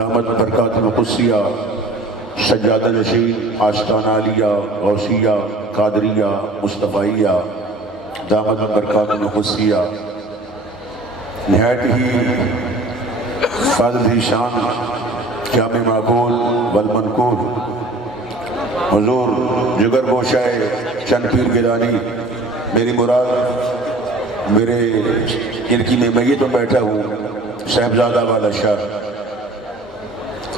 احمد برکات القدسیہ سجادہ نشین آستانہ عالیہ غوثیہ قادریہ مصطفیہ دامت برکات القدسیہ نہایت ہی فاضل شان جامع معقول والمنقول حضور جگر گوشہ چند پیر گیلانی میری مراد میرے ان کی میں میت میں بیٹھا ہوں صاحبزادہ والا شاہ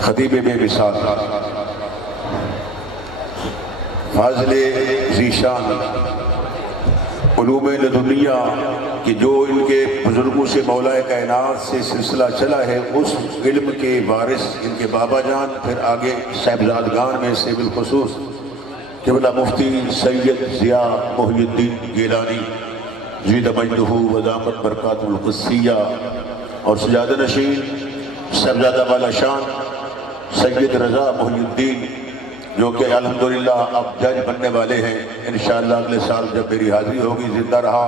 خطیب بے مثال فاضل ذیشان علوم لدنیہ کہ جو ان کے بزرگوں سے مولا کائنات سے سلسلہ چلا ہے اس علم کے وارث ان کے بابا جان پھر آگے صاحبزادگان میں سے بالخصوص قبلہ مفتی سید ضیاء محی الدین گیلانی زید مجدہ ودامت برکات القدسیہ اور سجادہ نشین صاحبزادہ والا شان سید رضا محی الدین جو کہ الحمدللہ اب جج بننے والے ہیں انشاءاللہ اگلے سال جب میری حاضری ہوگی زندہ رہا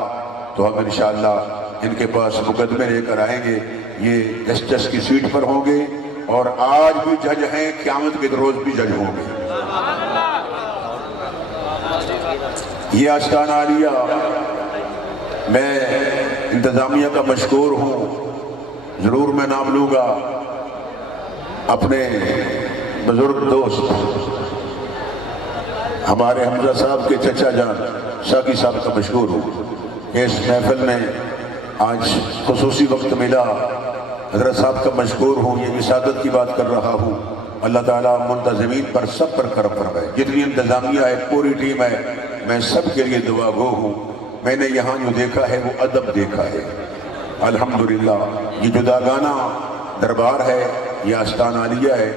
تو ہم انشاءاللہ ان کے پاس مقدمے لے کر آئیں گے یہ جسٹس کی سیٹ پر ہوں گے اور آج بھی جج ہیں قیامت کے روز بھی جج ہوں گے یہ آستانہ عالیہ میں انتظامیہ کا مشکور ہوں ضرور میں نام لوں گا اپنے بزرگ دوست ہمارے حمزہ صاحب کے چچا جان شاکی صاحب کا مشہور ہوں اس محفل میں آج خصوصی وقت ملا حضرت صاحب کا مشکور ہوں یہ وسادت کی بات کر رہا ہوں اللہ تعالیٰ منتظمین پر سب پر کرم فرمائے جتنی انتظامیہ ہے پوری ٹیم ہے میں سب کے لیے دعا گو ہوں میں نے یہاں جو دیکھا ہے وہ ادب دیکھا ہے الحمدللہ یہ جداگانہ دربار ہے یہ آستانہ عالیہ ہے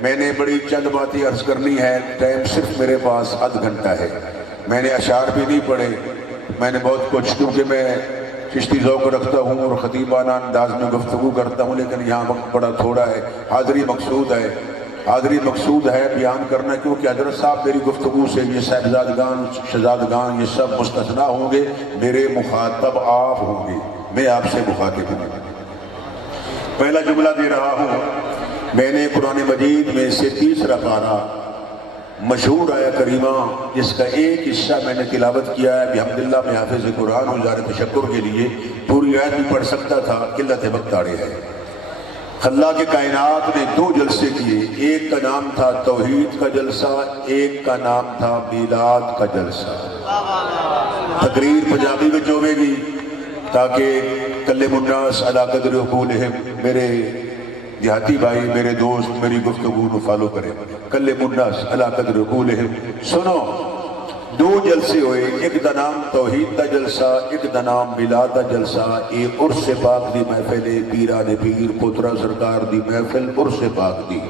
میں نے بڑی چند باتیں عرض کرنی ہے ٹائم صرف میرے پاس آدھ گھنٹہ ہے میں نے اشعار بھی نہیں پڑھے میں نے بہت کچھ کیونکہ میں چشتی ذوق رکھتا ہوں اور خطیبانہ انداز میں گفتگو کرتا ہوں لیکن یہاں وقت بڑا تھوڑا ہے حاضری مقصود ہے بیان کرنا کیونکہ حضرت صاحب میری گفتگو سے یہ صاحبزادگان شہزادگان یہ سب مستثنیٰ ہوں گے میرے مخاطب آپ ہوں گے میں آپ سے مخاطب ہوں پہلا جملہ دے رہا ہوں میں نے قرآن مجید میں سے تیسرا پارہ مشہور آیا کریمہ جس کا ایک حصہ میں نے تلاوت کیا ہے بحمدللہ میں حافظ قرآن ہوں ظاہر تشکر کے لیے پوری آیت بھی پڑھ سکتا تھا قلت وقت آڑے ہے اللہ کے کائنات نے دو جلسے کیے ایک کا نام تھا توحید کا جلسہ ایک کا نام تھا میلاد کا جلسہ تقریر پنجابی میں ہوے گی تاکہ کلم الناس علی قدر عقولہم میرے دیہاتی بھائی میرے دوست میری گفتگو کو فالو کریں کلم الناس علی قدر عقولہم سنو دو جلسے ہوئے ایک دا نام توحید دا جلسہ ایک دا نام میلاد دا جلسہ ایک عرس پاک دی محفل پیران پیر پترا سرکار دی محفل عرس پاک دی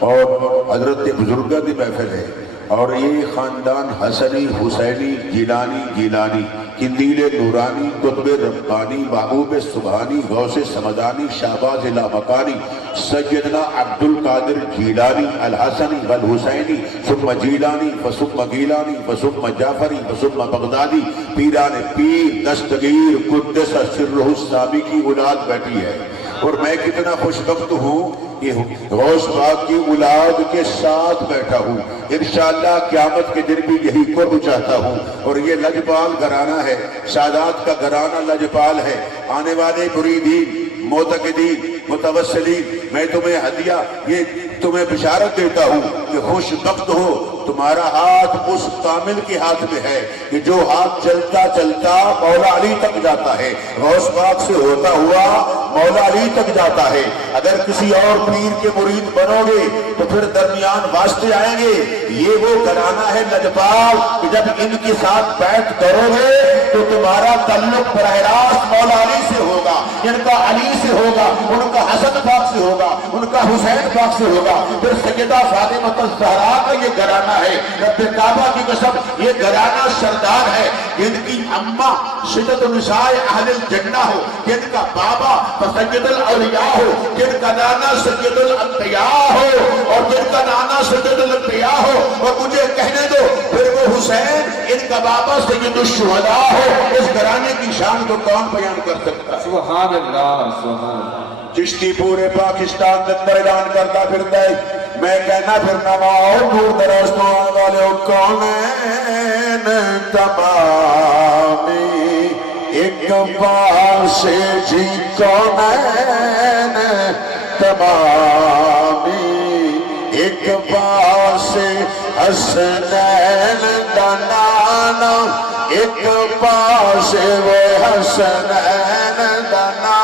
اور حضرت بزرگہ دی محفل ہے اور یہ خاندان حسنی حسینی گیلانی قندیل نورانی قطب ربانی محبوب سبحانی غوث سمدانی شہباز لامکانی سیدنا عبد القادر جیلانی الحسنی والحسینی ثم جیلانی فثم گیلانی فثم جعفری فثم بغدادی پیران پیر دستگیر قدس سرہ السامی کی اولاد بیٹھی ہے اور میں کتنا خوش وقت ہوں کہ غوث پاک کی اولاد کے ساتھ بیٹھا ہوں انشاءاللہ قیامت کے دن بھی یہی قرب چاہتا ہوں اور یہ لجپال گھرانہ ہے سادات کا گھرانہ لجپال ہے آنے والے مریدین معتقدین متوسلین میں تمہیں ہدیہ یہ تمہیں بشارت دیتا ہوں کہ خوش وقت ہو تمہارا ہاتھ اس کامل کے ہاتھ میں ہے کہ جو ہاتھ چلتا چلتا مولا علی تک جاتا ہے غوث پاک سے ہوتا ہوا مولا علی تک جاتا ہے اگر کسی اور پیر کے مرید بنو گے تو پھر درمیان واسطے آئیں گے یہ وہ گھرانہ ہے لجپال کہ جب ان کے ساتھ بیعت کرو گے تو تمہارا تعلق براہ راست مولا علی سے ہوگا ان کا علی سے ہوگا ان کا حسن پاک سے ہوگا ان کا حسین پاک سے ہوگا پھر سیدہ فاطمہ الزہرا کا یہ گھرانہ ہے رب کعبہ کی قسم یہ گھرانہ سردار ہے جن کی اماں سیدۃ النساء اہل الجنہ ہو جن کا بابا سید الاولیاء ہو جن کا نانا سید الانبیاء ہو اور جن کا نانا سید الانبیاء ہو اور مجھے کہنے دو پھر وہ حسین ان کا بابا سید الشہداء ہو اس گھرانے کی شان کو کون بیان کر سکتا ہے؟ سبحان اللہ سبحان اللہ چشتی پورے پاکستان کے اندر اعلان کرتا پھرتا ہے میں کہنا پھرنا واؤ دور دراز تو آنے والے ہو کونین تمامی ایک پاس جی کونین تمامی ایک پاس حسنین دنانا ایک پاس وہ حسنین دنانا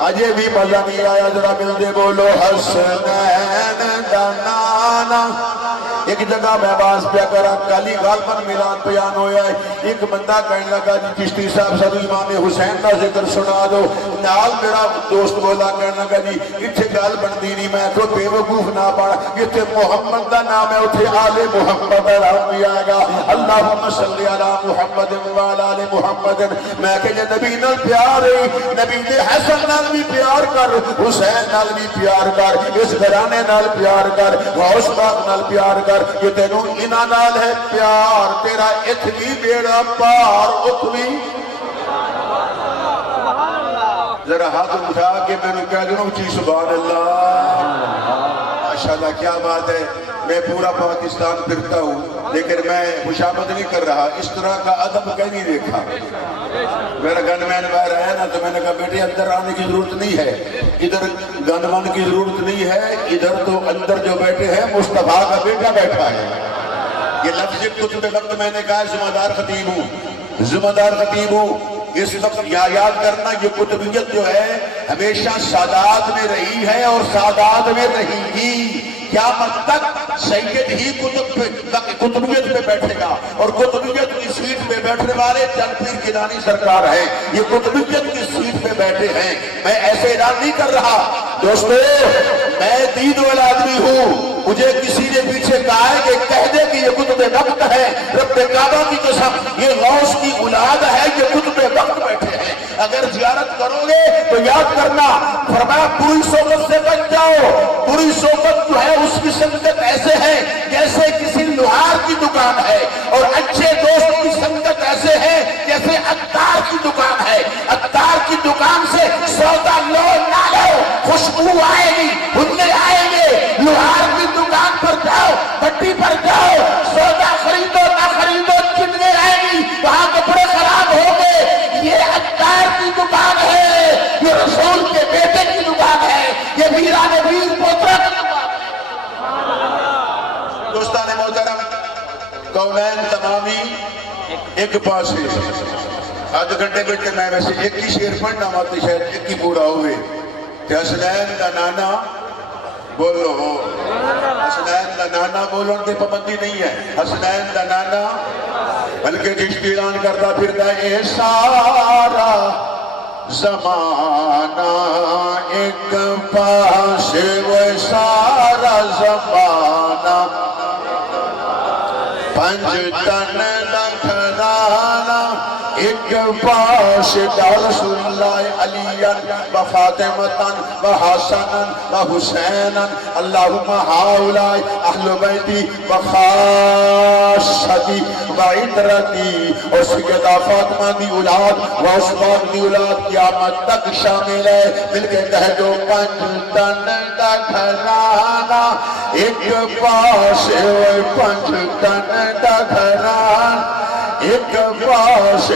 اجے بھی مزہ نہیں آیا ذرا مل دے بولو حسنین دنانا ایک جگہ میں باز پہ کرا کالی غالباً میلاد بیان ہویا ہے ایک بندہ کہنے لگا جی چشتی صاحب سب امام حسین کا ذکر سنا دو نال میرا دوست بولا کہنے لگا جی اتھے گال بندی نہیں میں تو بے وقوف نہ پڑا اتھے محمد دا نام ہے اتھے آل محمد رحم بھی آئے گا اللہم صلی علی محمد وعلی آل محمد میں کہ یہ نبی نال پیار ہے نبی دے حسن نال بھی پیار کر حسین نال بھی پیار کر اس گھرانے نال پیار کر غوث پاک نال پیار کر یہ تینوں انہاں نال ہے پیار تیرا اتنی بیڑا پار اتنی ذرا ہاتھ اٹھا کے میں نے کہہ دوں چیز سبحان اللہ ماشاءاللہ کیا بات ہے میں پورا پاکستان پھرتا ہوں لیکن میں خوشامد نہیں کر رہا اس طرح کا ادب کہیں نہیں دیکھا میرا گن مین باہر آیا نا تو میں نے کہا بیٹے اندر آنے کی ضرورت نہیں ہے ادھر گن مان کی ضرورت نہیں ہے ادھر تو اندر جو بیٹھے ہیں مصطفیٰ کا بیٹا بیٹھا ہے یہ لفظ کتب وقت میں نے کہا ذمہ دار خطیب ہوں ذمہ دار خطیب ہوں اس وقت یاد کرنا یہ قطبیت جو ہے ہمیشہ سادات میں رہی ہے اور سادات میں رہی گی قیامت تک سید ہی قطبیت پہ بیٹھے گا اور قطبیت کی سیٹ پہ بیٹھنے والے چند پیر گیلانی سرکار ہیں یہ قطبیت کی سیٹ پہ بیٹھے ہیں میں ایسے اعلان نہیں کر رہا دوستو میں دید والا آدمی ہوں مجھے کسی نے پیچھے کہا ہے کہ کہہ دے کہ یہ قطب وقت ہے رب کعبہ کی قسم یہ غوث کی اولاد ہے یہ قطب وقت بیٹھے ہیں اگر زیارت کرو گے تو یاد کرنا فرمایا بری صحبت سے بچ جاؤ بری صحبت جو ہے اس کی سنگت ایسے ہے جیسے کسی لوہار کی دکان ہے اور اچھے دوست کی سنگت ایسے ہے جیسے عطار کی دکان ہے عطار کی دکان سے سودا لو نہ لو خوشبو آئے گی بھلے آئیں گے لوہار کی دکان پر جاؤ بٹی پر جاؤ سودا خریدو نہ خریدو چنگے آئے گی وہاں کپڑے خراب ہوں گے یہ عطار کی دکان ہے یہ رسول کے بیٹے کی دکان ہے یہ ویران ویر پوترا کی دکان ہے دوستان محترم کونین تمامی ایک پاس ہے آدھ گھنٹے بیٹھے میں ویسے ایک ہی شیر پڑھنا ماتے شاید ایک ہی پورا ہوئے کہ حسنین کا نانا بولو حسنین کا نانا بولو ان کے پابندی نہیں ہے حسنین کا نانا بلکہ چشتی اعلان کرتا پھرتا اے سارا زمانہ ایک پاس وہ سارا زمانہ پنج تن لکھنانا ایک پاس دا رسول اللہ علیاً و فاطمتاً و حسناً و حسیناً اللہم ہاولائی اہل بیتی و خاصتی و عطرتی اور سیدہ فاطمہ دی اولاد و عثمان دی اولاد قیامت تک شامل ہے مل کے کہہ دو پنج تن دا گھرانا ایک پاس وہ پنج تن دا گھرانا ایک پاس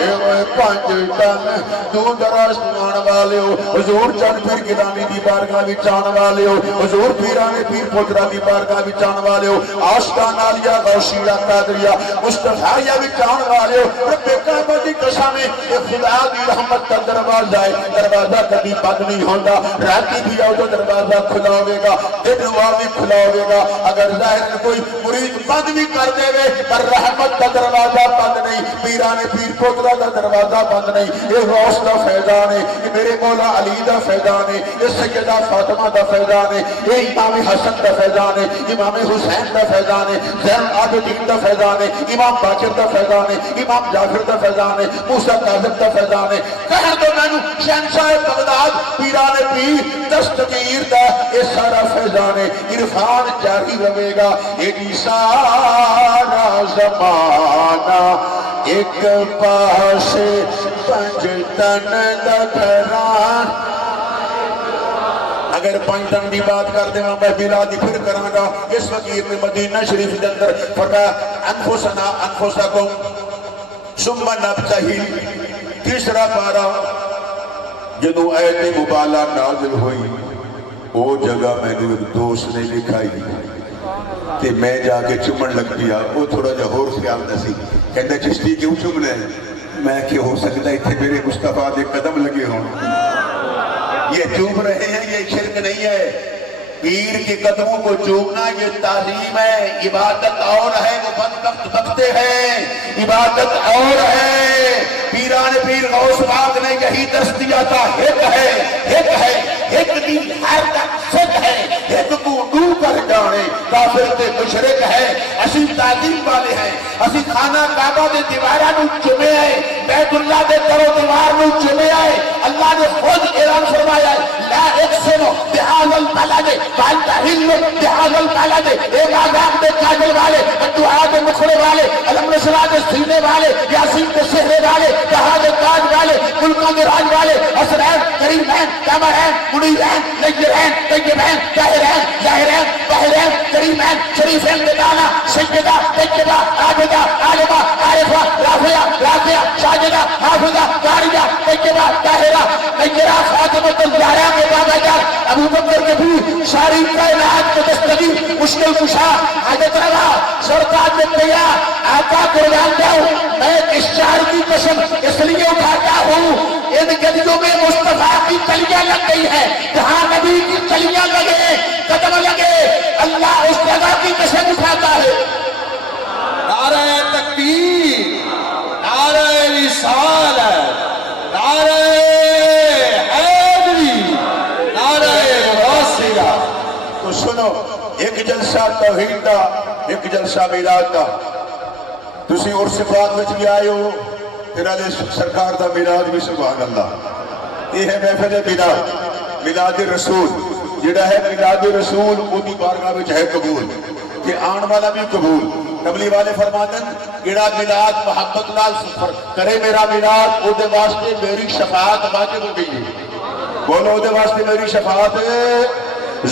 پنج تن دور دراز آنے والے ہو حضور چند پیر گیلانی دی بارگاہ وچ آنے والے ہو حضور پیرانے پیر پوترا دی بارگاہ وچ آنے والے ہو آشکان عالیہ غوثیہ قادریہ مصطفیہ وچ آنے والے ہو رب کعبہ دی قسم یہ خدا دی رحمت کا دروازہ ہے دروازہ کبھی بند نہیں ہوتا راتی بھی آؤ تو دروازہ کھلا ہوئے گا دن ہوا بھی کھلا ہوئے گا اگر ظاہر کوئی مرید بند بھی کر دے گے پر رحمت کا دروازہ بند نہیں پیرانے پیر پوترا دا دروازہ بند نہیں یہ غوث دا فیضان ہے یہ میرے مولا علی دا فیضان ہے یہ سیدہ فاطمہ دا فیضان ہے یہ امام حسن دا فیضان ہے امام حسین دا فیضان ہے زین العابدین دا فیضان ہے امام باقر دا فیضان ہے امام جعفر دا فیضان ہے موسیٰ کاظم دا فیضان ہے کہہ دو میں نو شہنشاہ بغداد پیرانے پیر دستگیر دا یہ سارا فیضان ہے عرفان جاری رہے گا یہ سارا زمانہ ایک پاس پنج تن دا گھران اگر 5 دن دی بات کر دے میں میلاد پھر کراں گا. اس فقیر نے مدینہ شریف دے اندر فرمایا انفسنا انفسکم ثم نبتہل. تیسرا پارا جدو آیت مبالہ نازل ہوئی وہ جگہ میں نے ایک دوست نے لکھائی تے میں جا کے چمن لگ پیا. وہ تھوڑا جا اور خیال نسی کہتا چشتی کیوں چمنے میں کہ ہو سکتا ہے تھے میرے مصطفیٰ دے قدم لگے ہوں. یہ چوم رہے ہیں یہ شرک نہیں ہے. پیر کے قدموں کو چومنا یہ تعظیم ہے. عبادت اور ہے وہ بدبخت بختے ہیں. عبادت اور ہے. پیران پیر غوث پاک نے یہی درس دیا تھا. ایک ہے ایک دی ہر تک سچ ہے. ایک کو دو کر جانے کافر تے مشرک ہے. اسی تعظیم والے ہیں. اسی خانہ کعبہ دے دیوارہ نو چمے آئے. بیت اللہ دے کرو دیوار نو چمے آئے. اللہ نے خود اعلان فرمایا ہے لا اقسم بهذا البلد والتحل بهذا البلد. ایک آزاد دے کاجل والے دعا دے مکھڑے والے علم نشرہ دے سینے والے یاسین دے سہرے والے کہا دے تاج والے ملکان دے راج والے اسرین کریمین کامرین منیرین نجرین طیبین طاہرین ظاہرین باہرین کریمین شریفین دے دانا سیدہ طیبہ عابدہ عالمہ عارفہ رافعہ راضیہ ساجدہ حافظہ قاریہ طیبہ طاہرہ نجرہ فاطمۃ الزہرا کے بابا جان ابو بکر کے بھی ساری کائنات کو دستگیر مشکل کشا حاجت روا سرکار میں پیا آقا قربان جاؤں. میں اس شہر کی قسم اس لیے اٹھاتا ہوں ان گلیوں میں مصطفیٰ کی کلیاں لگ گئی ہے. جہاں نبی کی کلیاں لگے قدم لگے اللہ اس جگہ کی قسم اٹھاتا ہے. نعرہ تکبیر نعرہ رسالت نعرہ حیدری نعرہ واصلہ. تو سنو ایک جلسہ توحید دا ایک جلسہ میلاد دا. تسی عرس پاک وچ بھی آئے ہو پھر علیہ سرکار دا میلاد بھی سبحان اللہ. یہ ہے محفل میلاد میلاد رسول جڑا ہے میلاد رسول اودی بارگاہ وچ ہے قبول کہ آن والا بھی قبول. قبلی والے فرماتن جڑا میلاد محبت نال کرے میرا میلاد او دے واسطے میری شفاعت واجب ہو گئی ہے. بولو او دے واسطے میری شفاعت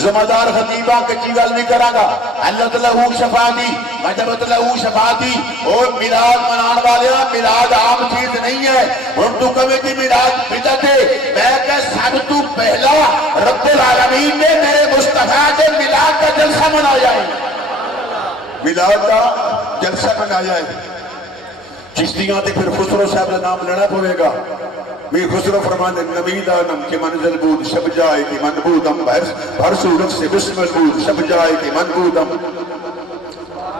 ذمہ دار خطیبہ کچی گل نہیں کرا گا. اللہ لہو شفاعتی وجبت لہو شفاعتی. اور میلاد منان والے میلاد عام چیز نہیں ہے. ہن تو کہے کہ میلاد بدعت ہے. میں کہ سب تو پہلا رب العالمین نے میرے مصطفیٰ کے میلاد کا جلسہ منایا ہے. میلاد کا جلسہ منایا ہے. چشتیاں تے پھر خسرو صاحب کا نام لینا پڑے گا. میر خسرو فرمانے نبی دانم کے منزل بود شب جائے کی من بودم ہر صورت سے بسمل بود شب جائے کی من بودم.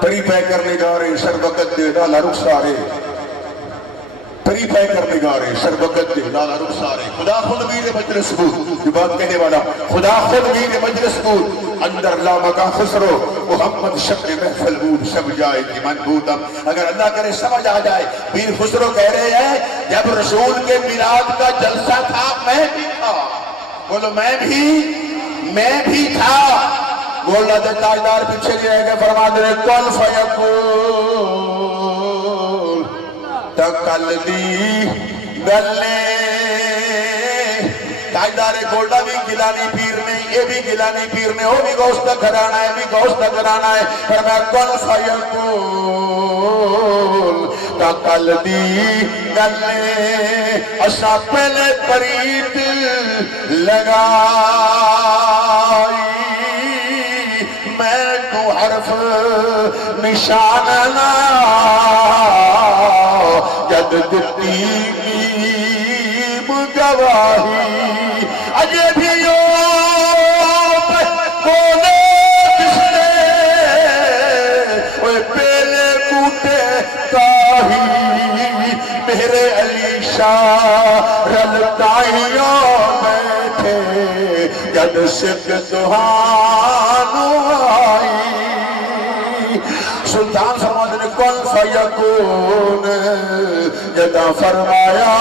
پری پہ کرنے گارے سر وقت دے ڈالا رخسارے پری پہ کرنے گارے سر وقت دے ڈالا رخسارے. خدا خود میر مجلس بود. جو بات کہنے والا خدا خود میر مجلس بود. اندر لا مکان خسرو محمد شب محفل بود شب جائے کی من بودم. اگر اللہ کرے سمجھ آ جائے میر خسرو کہہ رہے ہیں جب رسول کے میلاد کا جلسہ تھا میں بھی تھا. بولو میں بھی تھا. بولنا دے تاجدار پیچھے لے گئے فرما دے کل فیقول تکلنی گلے. تاجدار گولڈا بھی گلانی پیر نے یہ بھی گلانی پیر نے وہ بھی گوشت گھرانا ہے بھی گوشت گھرانا ہے. فرمایا کل فیقول تکلنی گلے. اسا پہلے پریت لگائی میں تو حرف نشان نہ جد دتی گواہی. اجے بھی بولے کس نے اوے پہلے بوٹے کاہی میرے علی شاہ رلتائیوں بیٹھے جد سکھ دہانو آئی. سلطان فرماتے نے کل فیکون جدا فرمایا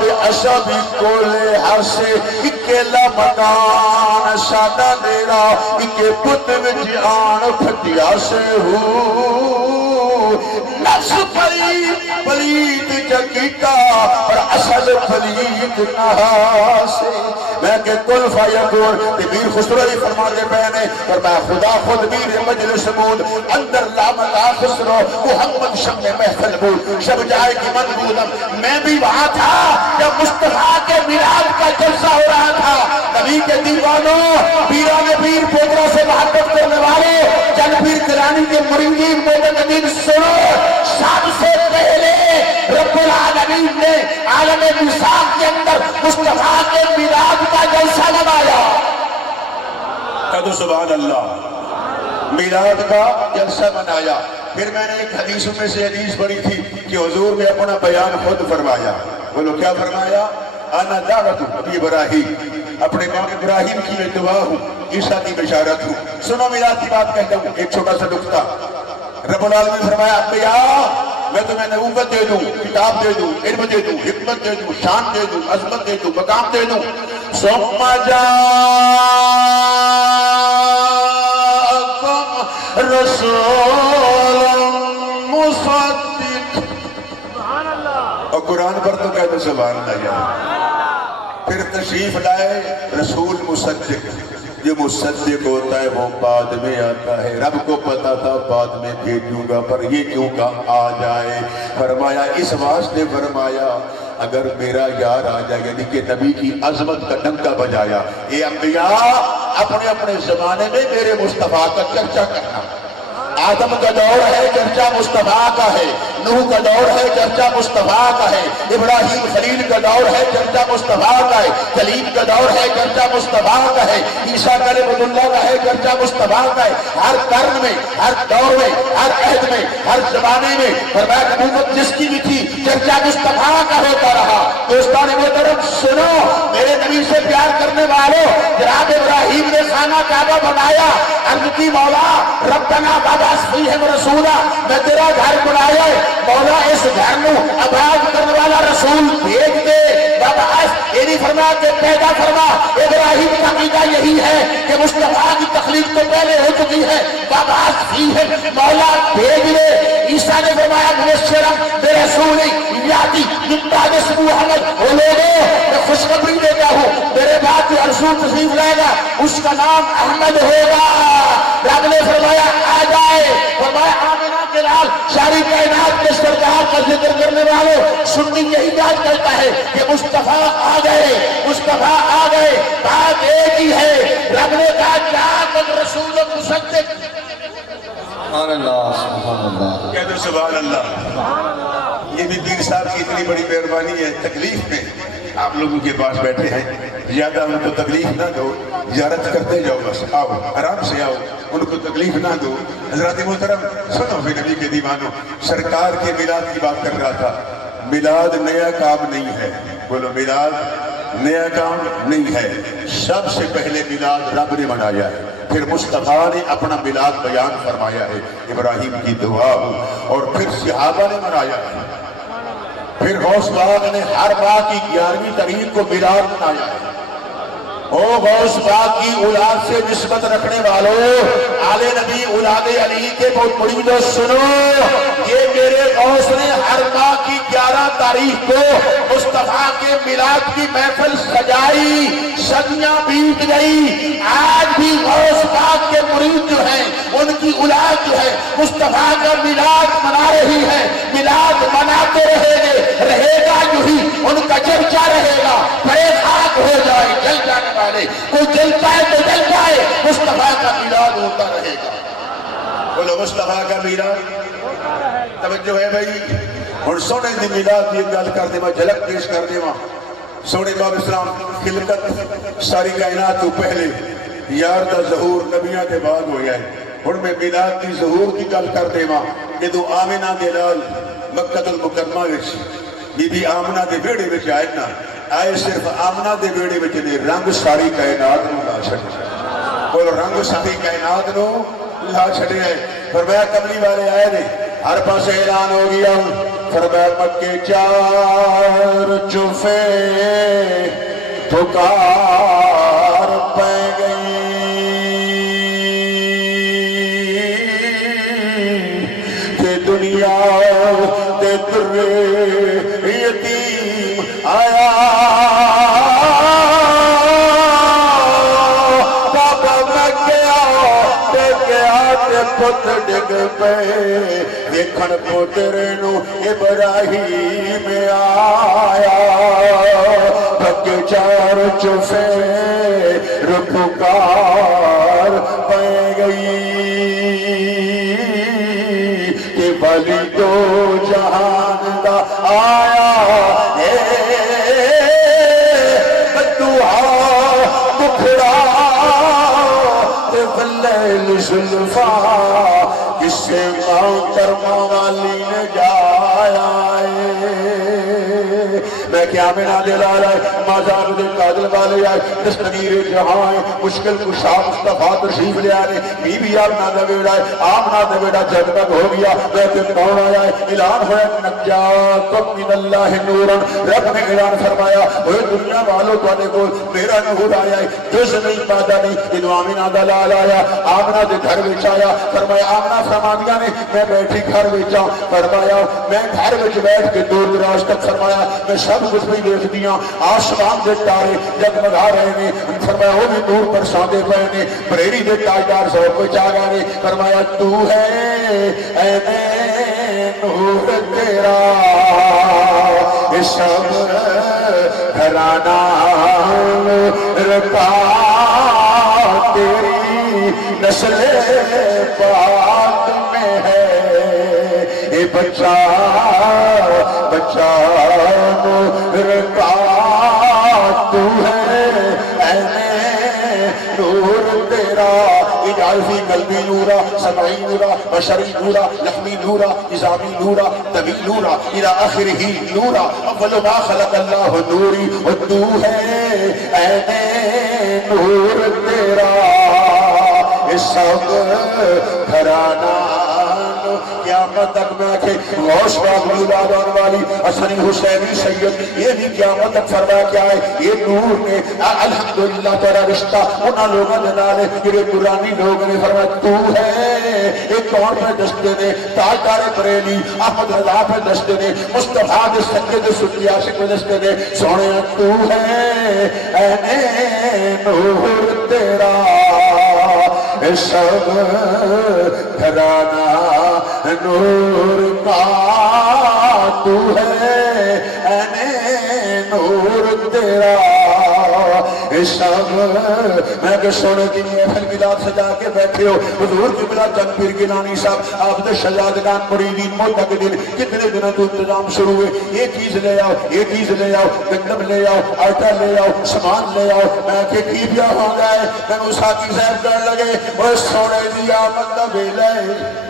بے عشبی کولے حسے اکیلا مکان سادہ دیرا اکے پت وچ آن پھٹیا سے ہو نفس پلید پلید جگیتا اور اصل پلید نہا سے میں کہ کل فیکون تبیر خسروی فرما دے پہنے اور میں خدا خود بیر مجلس بود اندر لامتا خسرو محمد شم محفل بود شب جائے کی من بودم میں بھی وہاں تھا جب مصطفیٰ کے میلاد کا جلسہ ہو رہا تھا نبی کے دیوانوں پیران پیر پوتروں سے محبت کرنے والے جن پیر کرانی کے مریدین مددین سنو سب سے پہلے رب العالمین نے عالم میثاق کے اندر مصطفیٰ کے میلاد کا جلسہ لگایا کہو سبحان اللہ میلاد کا جلسہ منایا پھر میں نے ایک حدیثوں میں سے حدیث پڑھی تھی کہ حضور نے اپنا بیان خود فرمایا بولو کیا فرمایا انا دعوت ابی ابراہیم اپنے امام ابراہیم کی میں دعا ہوں عیسیٰ کی بشارت ہوں سنو میلاد کی بات کہتا ہوں ایک چھوٹا سا نکتہ رب العالمین فرمایا انبیاء میں تمہیں نبوت دے دوں کتاب دے دوں علم دے دوں حکمت دے دوں شان دے دوں عظمت دے دوں مقام دے دوں ثم جاءکم رسول مصدق اور قرآن پر تو کہتے سبحان اللہ پھر تشریف لائے رسول مصدق جو مصدق ہوتا ہے وہ بعد میں آتا ہے رب کو پتا تھا بعد میں بھیجوں گا پر یہ کیوں کا آ جائے فرمایا اس واسطے فرمایا اگر میرا یار آ جائے یعنی کہ نبی کی عظمت کا ڈنکا بجایا یہ انبیاء اپنے اپنے زمانے میں میرے مصطفیٰ کا چرچا کرنا آدم کا دور ہے چرچا مصطفیٰ کا ہے نوح کا دور ہے چرچا مصطفیٰ کا ہے ابراہیم خلیل کا دور ہے چرچا مصطفیٰ کا ہے کلیم کا دور ہے چرچا مصطفیٰ کا ہے عیسیٰ کلیم اللہ کا ہے چرچا مصطفیٰ کا ہے ہر قرن میں ہر دور میں ہر عہد میں ہر زمانے میں فرمایا نبوت جس کی بھی تھی چرچا مصطفیٰ کا ہوتا رہا دوستان محترم سنو میرے نبی سے پیار کرنے والوں جناب ابراہیم نے خانہ کعبہ بنایا عرض کی مولا ربنا بابا فیہم رسولہ میں تیرا گھر بنایا مولا اس گھر نو آباد کرنے والا رسول بھیج دے بابا یہ نہیں فرما کہ پیدا فرما ابراہیم کا عقیدہ یہی ہے کہ مصطفیٰ کی تخلیق تو پہلے ہو چکی ہے بابا فیہم مولا بھیج دے عیسیٰ نے فرمایا مبشرا برسول یاتی من بعد اسمہ محمد وہ لوگوں میں خوشخبری دیتا ہوں میرے بعد جو رسول تشریف لائے گا اس کا نام احمد ہوگا رب نے فرمایا آ جائے فرمایا آمنہ کے لال ساری کائنات کے سرکار کا ذکر کرنے والوں سنی یہی یاد کرتا ہے کہ مصطفیٰ آ گئے مصطفیٰ آ گئے بات ایک ہی ہے رب نے کہا جاءکم رسول مصدق سبحان اللہ سبحان اللہ کہہ دو سبحان اللہ یہ بھی پیر صاحب کی اتنی بڑی مہربانی ہے تکلیف میں آپ لوگوں کے پاس بیٹھے ہیں زیادہ ان کو تکلیف نہ دو زیارت کرتے جاؤ بس آؤ آرام سے آؤ ان کو تکلیف نہ دو حضرات محترم سنو پھر نبی کے دیوانوں سرکار کے میلاد کی بات کر رہا تھا میلاد نیا کام نہیں ہے بولو میلاد نیا کام نہیں ہے سب سے پہلے میلاد رب نے منایا ہے پھر مصطفیٰ نے اپنا میلاد بیان فرمایا ہے ابراہیم کی دعا ہو اور پھر صحابہ نے منایا ہے پھر غوث پاک نے ہر ماہ کی 11ویں تاریخ کو میلاد منایا ہے او غوث پاک کی اولاد سے نسبت رکھنے والوں آل نبی اولاد علی کے بہت مریدوں سنو یہ میرے غوث نے ہر ماہ کی 11 تاریخ کو مصطفیٰ کے میلاد کی محفل سجائی صدیاں بیت گئی آج بھی غوث پاک کے مرید جو ہیں ان کی اولاد جو ہے مصطفیٰ کا میلاد منا رہی ہے میلاد مناتے رہے گا جو ہی ان کا چرچا رہے گا بڑے خاک ہو جائے جل جانے والے کوئی جلتا ہے تو جل جائے مصطفیٰ کا میلاد ہوتا رہے گا بولو مصطفیٰ کا میلاد توجہ ہے بھائی اور سونے دی میلاد کی گل کر دے جھلک پیش کر دے سونے باب اسلام خلقت ساری کائنات تو پہلے یار دا ظہور نبیاں کے بعد ہو جائے اور میں میلاد کی ظہور کی گل کر دے کہ تو آمنہ دے لال مکہ المکرمہ وچ بی بی آمنہ دے بیڑے وچ آئے نا آئے صرف آمنہ دے بیڑے وچ نے رنگ ساری کائنات نو لا چھڑے اور رنگ ساری کائنات نو لا چھڑے ہے فرمایا کملی والے آئے نے ہر پاس اعلان ہو گیا فرمایا مکے چار چوفے پکار پہ گئی کہ دنیا تے ترے یتیم آیا بابا میں گیا تے پت ڈگ پے دیکھن پوترے نو ابراہیم آیا بھگ چار چوفے پکار پہ گئی کہ ولی دو جہان دا آیا دعا بکھڑا تے واللیل زلفا کس سے ماں کرما والی نے جایا میں کیا مینا دل آ مازاد دے قادل والے آئے دستگیر جہاں ہے مشکل کشا مصطفیٰ تشریف لے آنے بی بی آمنا دا بیڑا ہے آمنا دا بیڑا جگمگ ہو گیا لیکن کون آیا ہے اعلان ہوئے نجاکم من اللہ نورن رب نے اعلان فرمایا ہوئے دنیا والوں تو آنے کو میرا نور آیا ہے جز نہیں پادا نہیں ادو آمنا دا لال آیا آمنا دے گھر بیچ آیا فرمایا آمنا فرمانیاں نے میں بیٹھی گھر بیچا فرمایا میں گھر بیچ بیٹھ کے دور دراز تک فرمایا میں سب کچھ بھی دیکھ دیا آسمان دے تارے جگمگا رہے نے فرمایا وہ بھی نور پر ساندے پے نے بریری دے تاجدار سب کو چاگا نے فرمایا تو ہے اے نور تیرا سب گھرانہ رکا تیری نسل پاک میں ہے اے بچہ بچہ نور کا تو ہے اے نور تیرا اجعل فی قلبی نورا سمعی نورا بشری نورا لحمی نورا عظامی نورا طبی نورا الى آخرہ نورا اول ما خلق اللہ نوری و تو ہے اے نور تیرا سب گھرانہ قیامت تک میں آکے غوث باغ مولاد آن والی حسنی حسینی سید یہ بھی قیامت تک فرما کیا ہے یہ نور نے الحمدللہ تیرا رشتہ انہا لوگوں نے نالے یہ قرآنی لوگوں نے فرمایا تو ہے ایک کون پہ دستے نے تاجدار بریلی احمد رضا پہ دستے نے مصطفیٰ دے سکے دے سکی عاشق پہ دستے نے سونے تو ہے اے نور تیرا سب گھرانہ نور کا تو ہے اے نور تیرا سب میں کہ سونے کی محفل ملاد سجا کے بیٹھے ہو حضور کی ملاد جنگ پیر گیلانی صاحب آپ دے شہزادگان مریدین متقدین کتنے دنوں تو انتظام شروع ہوئے یہ چیز لے آؤ یہ چیز لے آؤ گندم لے آؤ آٹا لے آؤ سامان لے آؤ میں کہ کی بیا ہو گئے میں مساقی صاحب کر لگے وہ سونے دیا مطلب لے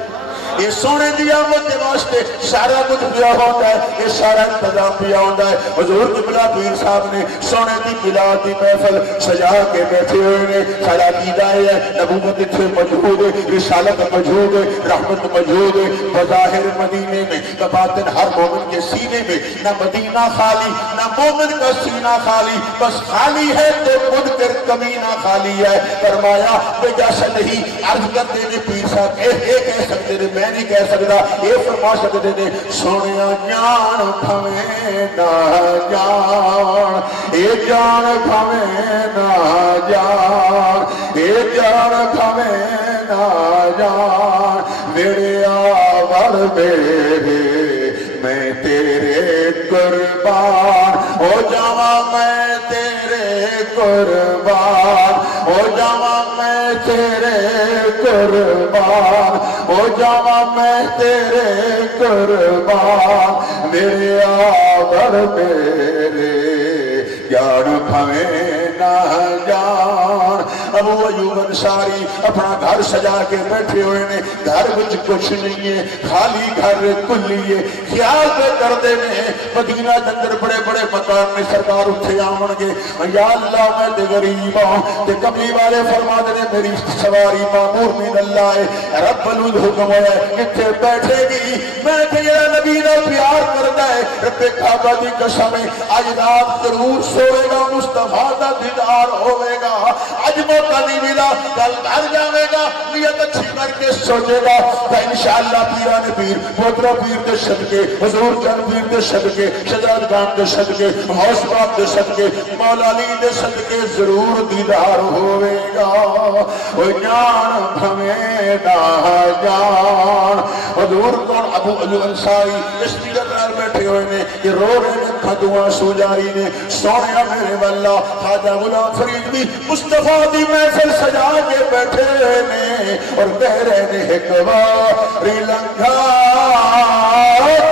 یہ سونے دی آمد کے واسطے سارا کچھ پیا ہوتا ہے یہ سارا انتظام پیا ہوتا ہے حضور قبلہ پیر صاحب نے سونے دی ملاد دی محفل سجا کے بیٹھے ہوئے نے سارا عقیدہ ہے نبوت سے موجود ہے رسالت موجود ہے رحمت موجود ہے بظاہر مدینے میں باطن ہر مومن کے سینے میں نہ مدینہ خالی نہ مومن کا سینہ خالی بس خالی ہے تو منکر کمینہ خالی ہے فرمایا بے جیسا نہیں عرض کرتے نے پیر صاحب کہہ سکتے نے میں نہیں کہہ سکتا یہ فرما سکتے نے سونیا جان بھویں نہ جان اے جان بھویں نہ جان اے جان بھویں نہ جان میرے آور میرے میں تیرے قربان ہو جاواں میں تیرے قربان ہو جاواں میں تیرے قربان ہو جاواں میں تیرے قربان میرے آور میرے جان بھویں نہ جان ابو ایوب انصاری اپنا گھر سجا کے بیٹھے ہوئے نے گھر وچ کچھ نہیں ہے خالی گھر کلی ہے خیال پہ کردے نے مدینہ دے اندر بڑے بڑے مکان میں سرکار اٹھے آون گے یا اللہ میں تے غریب ہوں تے کملی والے فرما دے نے میری سواری مامور من اللہ ہے رب الود حکم ہے کتے بیٹھے گی میں کہ یہ نبی نہ پیار کرتا ہے رب کعبہ دی قسم اج رات ضرور سوئے گا مصطفیٰ دا دیدار ہوئے گا اج موقع نہیں ملا کل گھر جاوے گا نیت اچھی کر کے سوچے گا تو انشاءاللہ پیران پیر محترم پیر دے صدقے حضور جان پیر دے صدقے شجاعت خان دے صدقے غوث پاک دے صدقے مولا علی دے صدقے ضرور دیدار ہوئے گا او جان بھمیں دا جان حضور کون ابو ایوب انصاری اس دیگر نال بیٹھے ہوئے نے کہ رو رہے نے کھدواں سو جاری نے سونے میرے والا خواجہ غلام فرید بھی مصطفیٰ دی محفل سجا کے بیٹھے نے اور کہہ رہے نے ایک باری لنگھا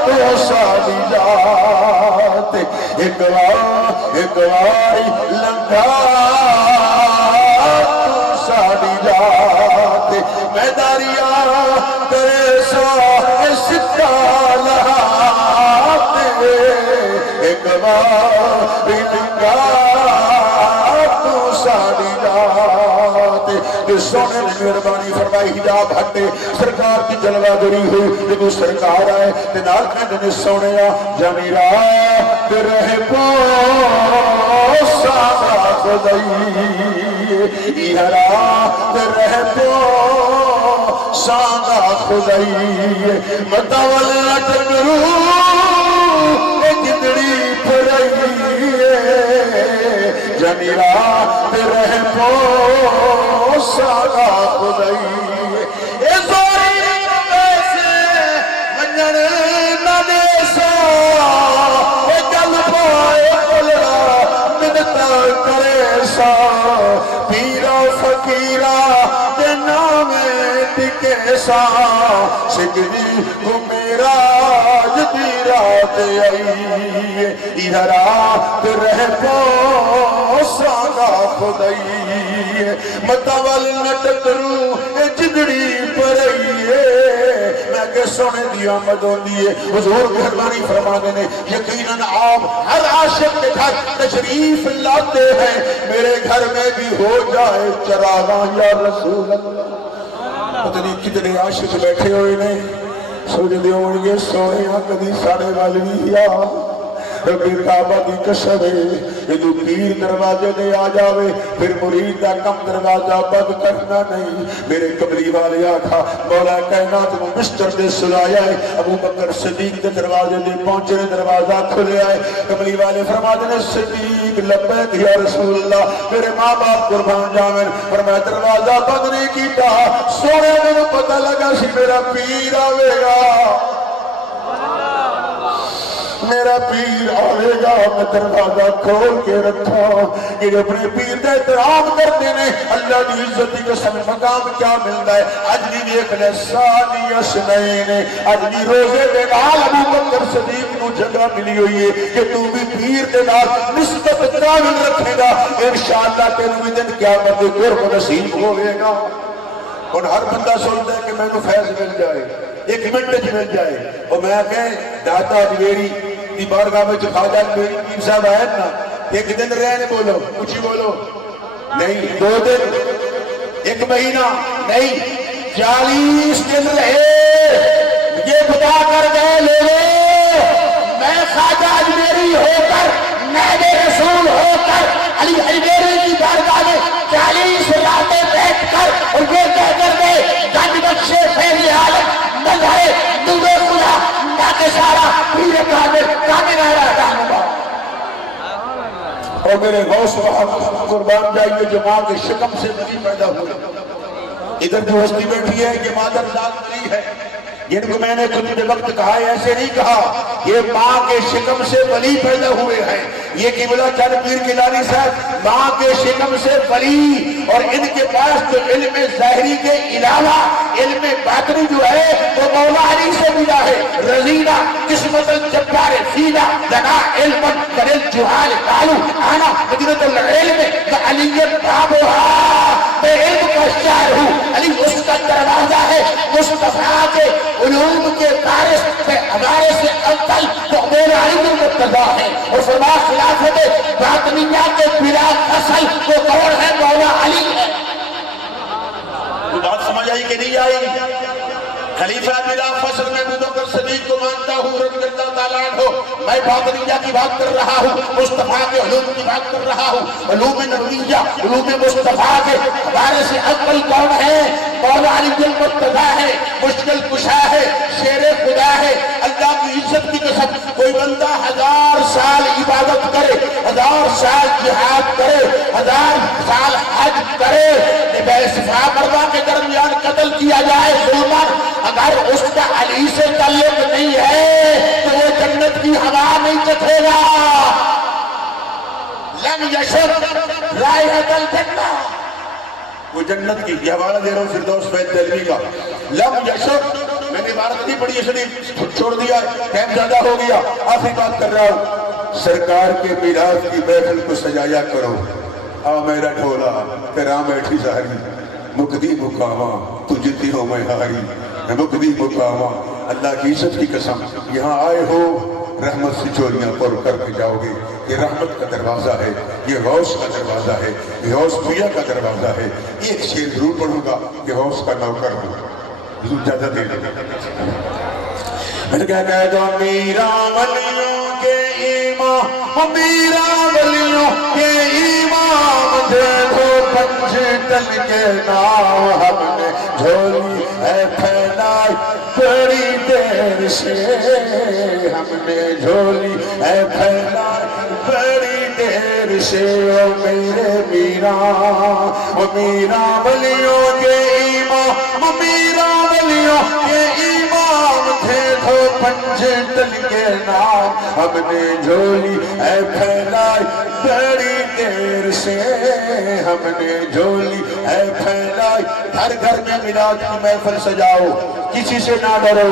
تو سالی جات ایک باری لنگھا تو سالی جات میں داریا تیرے سا سکا لہاتے ایک باری لنگھا تو سالی جات کہ سونے نے مہربانی فرمائی حجاب ہٹے سرکار کی جلوہ دری ہوئی جب سرکار آئے تنال کہنے سونے جانی رات رہ پو ساما خدائی یہ رات رہ پو ساما خدائی مدول لٹنرو گدڑی پھرائی جانی رات رہ پو ساما خدائی اے زوری ویسے منجن نہ دیسا اے گل پائے قلرہ مدتا کرے سا پیرا فقیرہ دے نام ٹکے سا سکری کو میرا جدی رات آئی ادھر رات رہ پو ساما خدائی متول نٹکروں جدڑی پرائیے میں کہ سونے دی آمد ہوندی ہے حضور مہربانی فرما دینے یقیناً آپ ہر عاشق کے گھر تشریف لاتے ہیں میرے گھر میں بھی ہو جائے چراغاں یا رسول اللہ پتہ نہیں کتنے عاشق بیٹھے ہوئے نے سوچ دے ہونگے سونے کدی ساڑے والی یا ربی کعبہ دی قسم ہے یہ تو پیر دروازے دے آ جاوے پھر مرید دا کم دروازہ بند کرنا نہیں میرے قبری والے آکھا مولا کائنات کو مستر دے سلایا ہے ابو بکر صدیق دے دروازے دے پہنچے دروازہ کھلے آئے قبری والے فرما دینے صدیق لبیک یا رسول اللہ میرے ماں باپ قربان جامن فرمایا دروازہ بند نہیں کیتا سونے میں پتہ لگا سی میرا پیر آوے گا میرا پیر آئے گا میں دروازہ کھول کے رکھا کہ اپنے پیر دے احترام کرتے ہیں اللہ دی عزتی کے سب مقام کیا ملتا ہے آج بھی دیکھ لے سانی اسنین آج بھی روزے دے نال ابو بکر صدیق نو جگہ ملی ہوئی ہے کہ تو بھی پیر دے نال نسبت کامل رکھے گا انشاءاللہ تینوں بھی دن قیامت دے قرب نصیب ہوئے گا اور ہر بندہ سنتا ہے کہ میں کو فیض مل جائے ایک منٹ مل جائے اور میں کہیں داتا جویری دی بارگاہ میں جو خواجہ میری پیر صاحب آئے نا ایک دن رہنے بولو کچھ ہی بولو نہیں 2 دن 1 مہینہ نہیں 40 دن رہے یہ بتا کر گئے لوگوں میں خواجہ اجمیری ہو کر نائب رسول ہو کر علی حیدری کی بارگاہ میں 40 راتیں بیٹھ کر اور یہ کہہ کر گئے گنج بخشے فیض عالم مظہر نور خدا ناکہ سارا پیر کامل آرہ رہنما اور میرے غوث پاک قربان جائیے جو ماں کے شکم سے ولی پیدا ہوئے ادھر جو ہستی بیٹھی ہے یہ مادر ذات نہیں ہے جن کو میں نے خود وقت کہا ہے ایسے نہیں کہا یہ ماں کے شکم سے ولی پیدا ہوئے ہیں یہ قبلہ چند پیر گیلانی صاحب ماں کے شکم سے ولی اور ان کے پاس جو علم ظاہری کے علاوہ علم باطنی جو ہے وہ مولا علی سے ملا ہے رضینا قسمت الجبار فینا لنا علم کرل جہال قالو آنا مدینت العلم علی بابوہا میں علم کا شاعر ہوں علی اس کا دروازہ ہے مصطفیٰ کے علوم کے بارش میں ہمارے سے افضل تو میرا علم مقتضا ہے اور فرما خلافت باطنیہ کے بلا اصل وہ کون ہے مولا علی ہے. تو بات سمجھ آئی کہ نہیں آئی؟ خلیفہ بلا فصل میں ابو بکر صدیق کو مانتا ہوں رضی اللہ تعالیٰ عنہ. میں باطنیہ کی بات کر رہا ہوں, مصطفیٰ کے علوم کی بات کر رہا ہوں, علوم نبویہ, علوم مصطفیٰ کے وارث اول کون ہے؟ مولا علی المرتضیٰ ہے, مشکل کشا ہے, شیر خدا ہے. اللہ کی عزت کی قسم, کوئی بندہ 1000 سال عبادت کرے, 1000 سال جہاد کرے, 1000 سال حج کرے, بے صفا مروا کے درمیان قتل کیا جائے ظلماً, اگر اس کا علی سے تعلق نہیں ہے تو وہ جنت کی ہوا نہیں چکھے گا. لم یشم رائحۃ الجنہ, وہ جنت کی, یہ حوالہ دے رہا ہوں فردوس فیض دہلوی کا. لم یشم, میں نے عبارت نہیں پڑھی, شریف چھوڑ دیا, ٹائم زیادہ ہو گیا, آخری بات کر رہا ہوں. سرکار کے میلاد کی محفل کو سجایا کرو. آ میرا ڈھولا تیرا بیٹھی ظاہری, مقدی مقامہ تجھتی ہو میں ہاری, مقدی مقامہ. اللہ کی عزت کی قسم, یہاں آئے ہو رحمت سے چوریاں پر کر کے جاؤ گے. یہ رحمت کا دروازہ ہے, یہ غوث کا دروازہ ہے, یہ غوث پویا کا دروازہ ہے. ایک شعر ضرور پڑھوں گا کہ غوث کا نوکر ہوں. حضور اجازت دے دو. میں کہہ دو میرا ولیوں کے امام, میرا ولیوں کے امام, دیکھو پنج تل کے نام ہم نے جھولی ہے پھیلائی بڑی دیر سے, ہم نے جھولی ہے پھیلائی بڑی دیر سے. او میرے میرا, او میرا ولیوں کے امام, میرا ولیوں کے امام, تھے تو پنج تل کے نام, ہم نے جھولی ہے پھیلائی بڑی دیر سے, ہم نے جھولی ہے پھیلائی. ہر گھر میں میلاد کی محفل سجاؤ, کسی سے نہ ڈرو,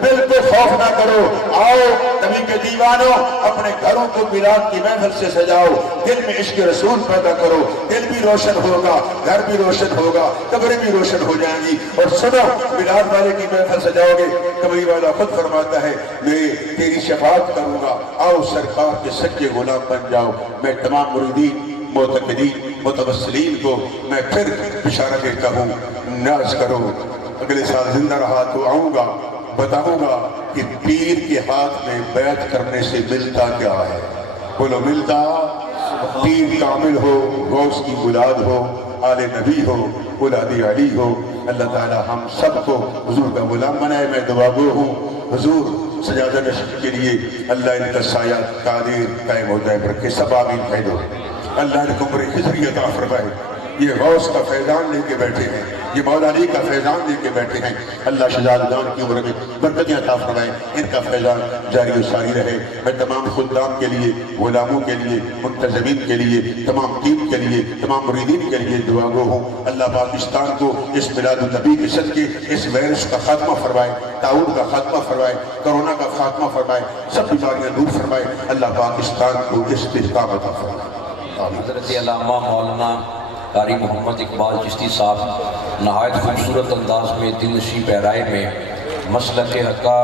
بالکل خوف نہ کرو. آؤ نبی کے دیوانوں, اپنے گھروں کو میلاد کی محفل سے سجاؤ, دل میں عشق رسول پیدا کرو, دل بھی روشن ہوگا, گھر بھی روشن ہوگا, قبریں بھی روشن ہو جائیں گی. اور سنو, میلاد والے کی محفل سجاؤ گے, کملی والا خود فرماتا ہے میں تیری شفاعت کروں گا. آؤ سرکار کے سچے غلام بن جاؤ. میں تمام مریدین, معتقدین, متوسلین کو میں پھر بشارت دیتا ہوں, نیاز کرو. اگلے سال زندہ رہا تو آؤں گا, بتاؤں گا کہ پیر کے ہاتھ میں بیعت کرنے سے ملتا کیا ہے. بولو ملتا, پیر کامل ہو, غوث کی اولاد ہو, آل نبی ہو, اولاد علی ہو. اللہ تعالی ہم سب کو حضور کا غلام بنائے. میں دعا گو ہوں, حضور سجادہ نشین کے لیے اللہ ان کا سایہ قادر قائم ہو جائے رکھے. سب آمین کہہ دو. اللہ نے عمر خضری عطا فرمائے. یہ غوث کا فیضان لے کے بیٹھے ہیں, یہ مولا علی کا فیضان لے کے بیٹھے ہیں. اللہ شہزادگان کی عمر میں برکتیں عطا فرمائے, ان کا فیضان جاری و ساری رہے. میں تمام خدام کے لیے, غلاموں کے لیے, منتظمین کے لیے, تمام ٹیم کے لیے, تمام مریدین کے لیے دعا گو ہوں. اللہ پاکستان کو اس میلاد النبی کے صدقے اس وائرس کا خاتمہ فرمائے, تعاون کا خاتمہ فرمائے, کرونا کا خاتمہ فرمائے, سب بیماریاں دور فرمائے. اللہ پاکستان کو استحکام عطا فرمائے. حضرت علامہ مولانا قاری محمد اقبال چشتی صاحب نہایت خوبصورت انداز میں دل نشیں پیرائے میں مسلک حقہ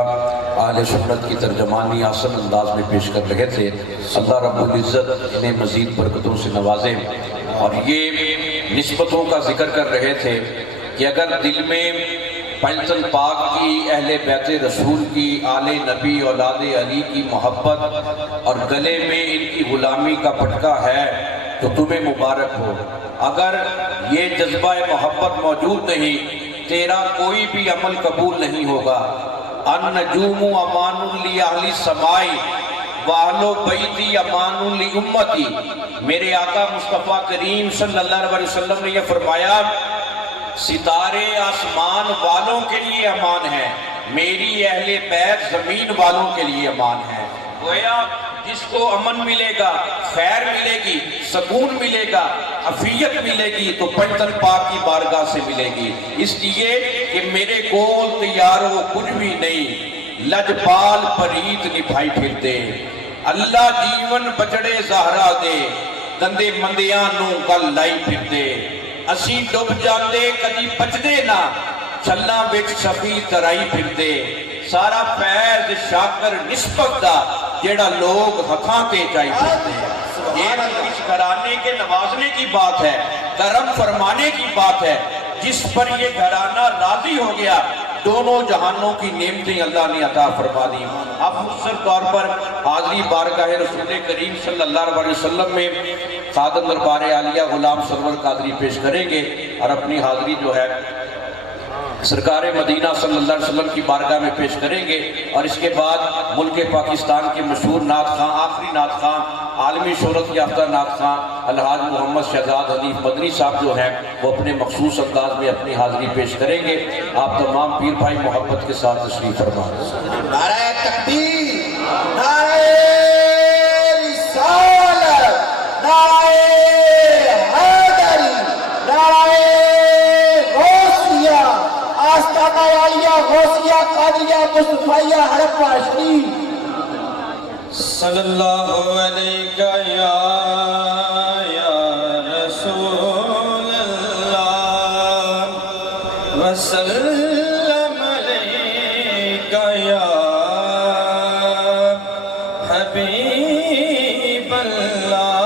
اہل سنت کی ترجمانی آسن انداز میں پیش کر رہے تھے. اللہ رب العزت انہیں مزید برکتوں سے نوازے. اور یہ نسبتوں کا ذکر کر رہے تھے کہ اگر دل میں پنجتن پاک کی, اہل بیت رسول کی, آل نبی, اولاد علی کی محبت اور گلے میں ان کی غلامی کا پٹکا ہے تو تمہیں مبارک ہو. اگر یہ جذبہ محبت موجود نہیں, تیرا کوئی بھی عمل قبول نہیں ہوگا. النجوم امان لأہل السماء وَأَهْلُ بَيْتِي امان لأمتی. میرے آقا مصطفیٰ کریم صلی اللہ علیہ وسلم نے یہ فرمایا, ستارے آسمان والوں کے لیے امان ہے, میری اہل بیت زمین والوں کے لیے امان ہے. گویا جس کو امن ملے گا, خیر ملے گی, سکون ملے گا, عافیت ملے گی تو پنجتن پاک کی بارگاہ سے ملے گی. اس لیے کہ میرے گول تیاروں کچھ بھی نہیں, لجپال پریت نبھائی پھرتے. اللہ جیون بچڑے زہرا دے, گندے مندیاں نوں گل لائی پھرتے. اسی ڈب جاتے کدی بچدے نہ, چھلاں وچ سفی ترائی پھرتے. سارا فیض شاکر نسبت دا جیڑا لوگ ہتھاں تے چاہی پھرتے. یہ اس گھرانے کے نوازنے کی بات ہے, کرم فرمانے کی بات ہے. جس پر یہ گھرانہ راضی ہو گیا دونوں جہانوں کی نعمتیں اللہ نے عطا فرما دی۔ اب مختصر طور پر حاضری بارگاہ رسول کریم صلی اللہ علیہ وسلم میں خادم دربار عالیہ غلام سرور قادری پیش کریں گے، اور اپنی حاضری جو ہے سرکار مدینہ صلی اللہ علیہ وسلم کی بارگاہ میں پیش کریں گے، اور اس کے بعد ملک پاکستان کے مشہور نعت خواں، آخری نعت خواں، عالمی شہرت یافتہ نعت خواں الحاج محمد شہزاد حنیف مدنی صاحب جو ہیں وہ اپنے مخصوص انداز میں اپنی حاضری پیش کریں گے۔ آپ تمام پیر بھائی محبت کے ساتھ تشریف فرما۔ نعرہ تکبیر، نعرہ رسالت، نعرہ حیدری، نعرہ غوثیہ، آستانہ عالیہ غوثیہ قادریہ مصطفیہ ہڑپہ شریف۔ صلی اللہ علیہ یا رسول اللہ وسلم علیہ یا حبیب اللہ۔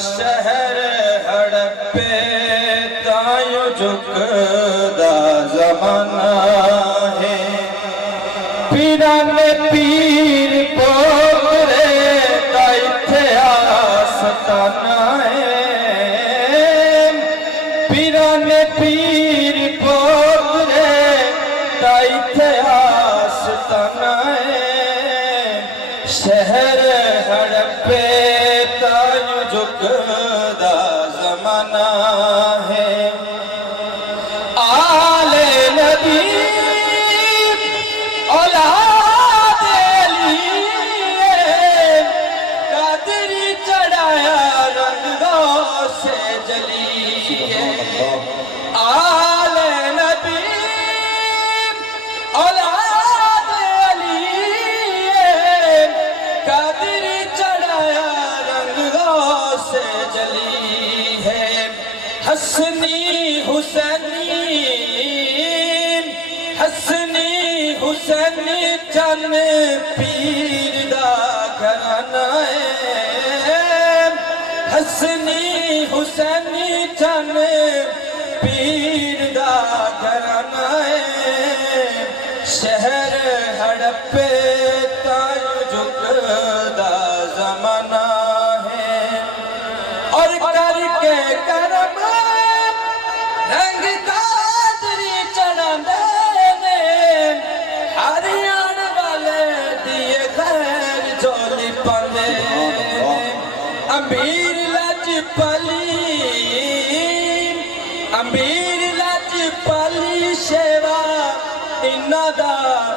شہر ہڑپے تایو جھکدا زمانہ ہے، پیران پیر پوترے دا ایتھے آستانہ ہے، پیران پیر پوترے دا ایتھے آستانہ ہے، شہر ہڑپے تایو جھکدا زمانہ ہے۔ آل نبی اولاد علی قادری چڑھایا رنگوں سے جلی ہے۔ آل نبی اولاد علی قادری چڑھایا رنگوں سے جلی ہے۔ حسنی حسینی، حسنی حسینی چن پیر دا گھرانہ ہے، حسنی حسینی چن پیر دا گھرانہ ہے، شہر ہڑپے تایو جھکدا زمانہ ہے، اور کر کے کرم رنگ قادری چڑھاندے نے، ہر آن والے دیے خیر جولی پاندے، امیر لاجپالی، امیر لاجپالی شیوا انہاں دا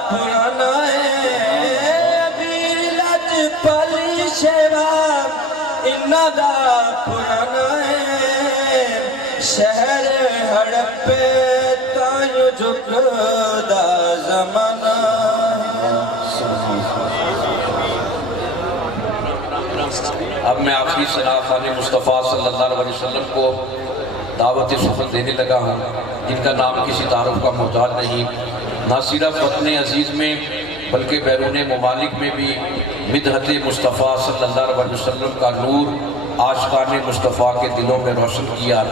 پرانا ہے، امیر لاجپالی شیوا انہاں دا پرانا ہے، شہر ہڑپے تایو جھکدا زمانہ ہے۔ اب میں آخری ثنا خان مصطفیٰ صلی اللہ علیہ وسلم کو دعوت سخن دینے لگا ہوں، جن کا نام کسی تعارف کا محتاج نہیں، نہ صرف وطن عزیز میں بلکہ بیرون ممالک میں بھی مدحت مصطفیٰ صلی اللہ علیہ وسلم کا نور عاشقان مصطفیٰ کے دلوں میں روشن کیا۔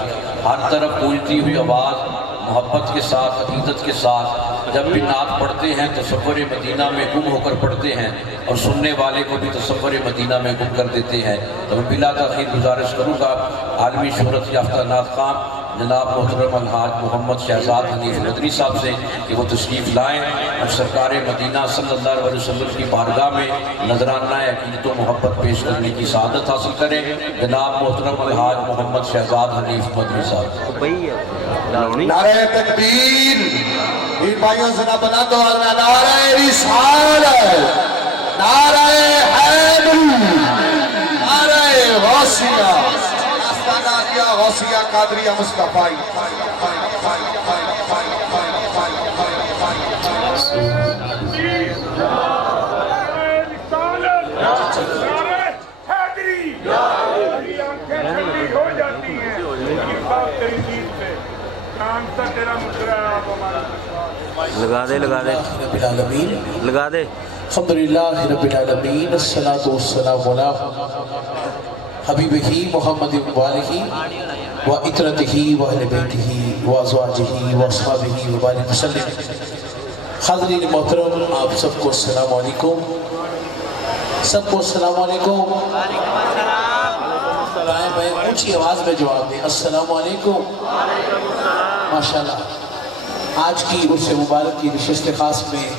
ہر طرف گونجتی ہوئی آواز محبت کے ساتھ، عقیدت کے ساتھ جب بھی نعت پڑھتے ہیں تصور مدینہ میں گم ہو کر پڑھتے ہیں، اور سننے والے کو بھی تصور مدینہ میں گم کر دیتے ہیں۔ تو میں بلا تاخیر گزارش کروں گا عالمی شہرت یافتہ نعت خواں جناب محترم الحاج محمد شہزاد حنیف مدنی صاحب سے کہ وہ تشریف لائیں اور سرکار مدینہ صلی اللہ علیہ وسلم کی بارگاہ میں نذرانہ عقیدت و محبت پیش کرنے کی سعادت حاصل کریں۔ جناب محترم الحاج محمد شہزاد حنیف مدنی صاحب۔ نعرہ تکبیر، پیر بھائیوں سے نہ بنا دو، نعرہ رسالت، نعرہ حیدری، نعرہ غوثیہ، آستانہ عالیہ غوثیہ قادریہ مصطفی۔ لگا دے لگا دے رب العالمین، لگا دے۔ الحمدللہ رب العالمین، الصلاۃ والسلام علی حبیبہ محمد والہ و اطرتہ و اہل بیتہ و ازواجہ و اصحابہ وبارک وسلم۔ حاضرین محترم، آپ سب کو السلام علیکم، سب کو السلام علیکم۔ دائیں بائیں اونچی آواز میں جواب دیں، السلام علیکم۔ ماشاءاللہ، آج کی عرس مبارک کی نشست خاص میں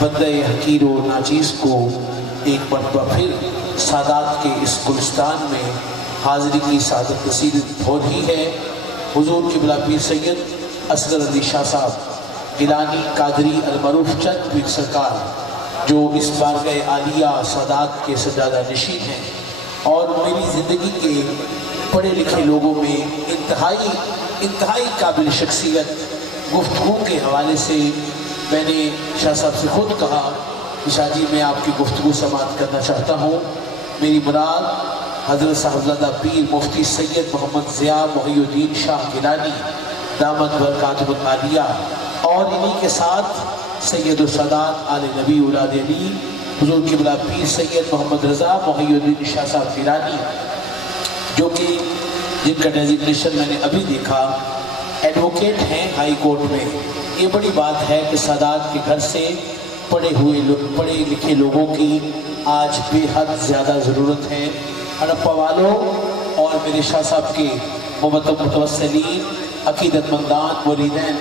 بندہ حقیر و ناچیز کو ایک مرتبہ پھر سادات کے اس گلستان میں حاضری کی سعادت نصیب ہو رہی ہے۔ حضور قبلہ پیر سید اصغر علی شاہ صاحب گیلانی قادری المعروف چند پیر سرکار جو اس بارگاہ عالیہ سادات کے سجادہ نشین ہیں اور میری زندگی کے پڑھے لکھے لوگوں میں انتہائی قابل شخصیت گفتگو کے حوالے سے میں نے شاہ صاحب سے خود کہا کہ شاہ جی میں آپ کی گفتگو سماعت کرنا چاہتا ہوں۔ میری مراد حضرت صاحبزادہ پیر مفتی سید محمد ضیاء محی الدین شاہ گیلانی دامت برکاتہ العالیہ اور انہی کے ساتھ سید السادات آل نبی اولاد علی حضور قبلہ پیر سید محمد رضا محی الدین شاہ صاحب گیلانی، جو کہ جن کا ڈیزگنیشن میں نے ابھی دیکھا ایڈوکیٹ ہیں ہائی کورٹ میں۔ یہ بڑی بات ہے کہ سادات کے گھر سے پڑھے لکھے لوگوں کی آج بے حد زیادہ ضرورت ہے۔ ہڑپا والوں اور میرے شاہ صاحب کے متوسلین، عقیدت مندان، مریدین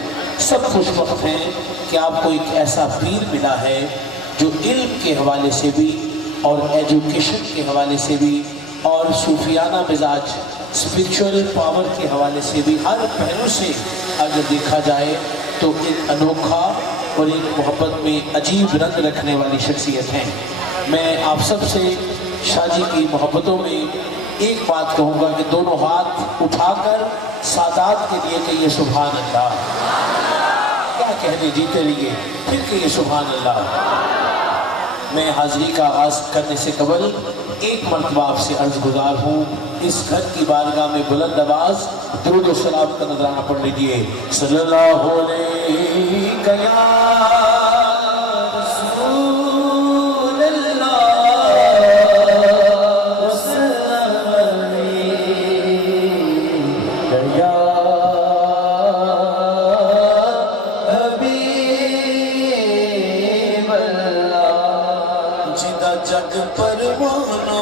سب خوش وقت ہیں کہ آپ کو ایک ایسا پیر ملا ہے جو علم کے حوالے سے بھی اور ایجوکیشن کے حوالے سے بھی اور صوفیانہ مزاج اسپرچول پاور کے حوالے سے بھی ہر پہلو سے اگر دیکھا جائے تو ایک انوکھا اور ایک محبت میں عجیب رنگ رکھنے والی شخصیت ہیں۔ میں آپ سب سے شاہ جی کی محبتوں میں ایک بات کہوں گا کہ دونوں ہاتھ اٹھا کر سادات کے لیے کہیے سبحان اللہ۔ کیا کہنے، جیتے رہیے پھر کہیے سبحان اللہ۔ میں حاضری کا آغاز کرنے سے قبل ایک مرتبہ آپ سے عرض گزار ہوں، اس گھر کی بارگاہ میں بلند آواز درود و سلام کا نذرانہ پڑھ لیجیے۔ صلی اللہ علیہ یا رسول اللہ وسلم یا حبیب اللہ، جدا جگ پروانہ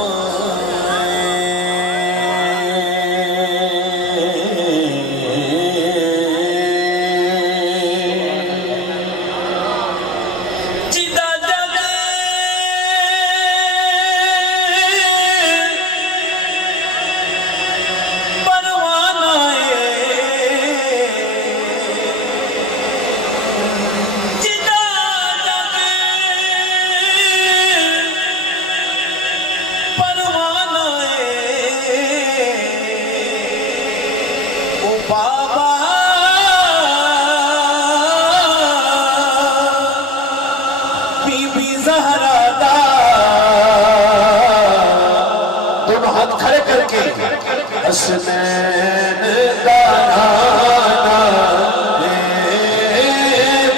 حسنین دارانا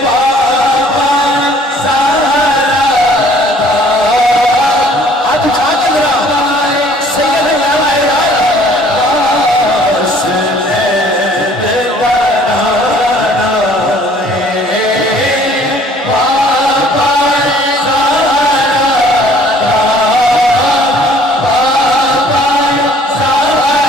بابا سارا ہاتھ اٹھا کے ذرا سید حسنین دارانا بابا سارا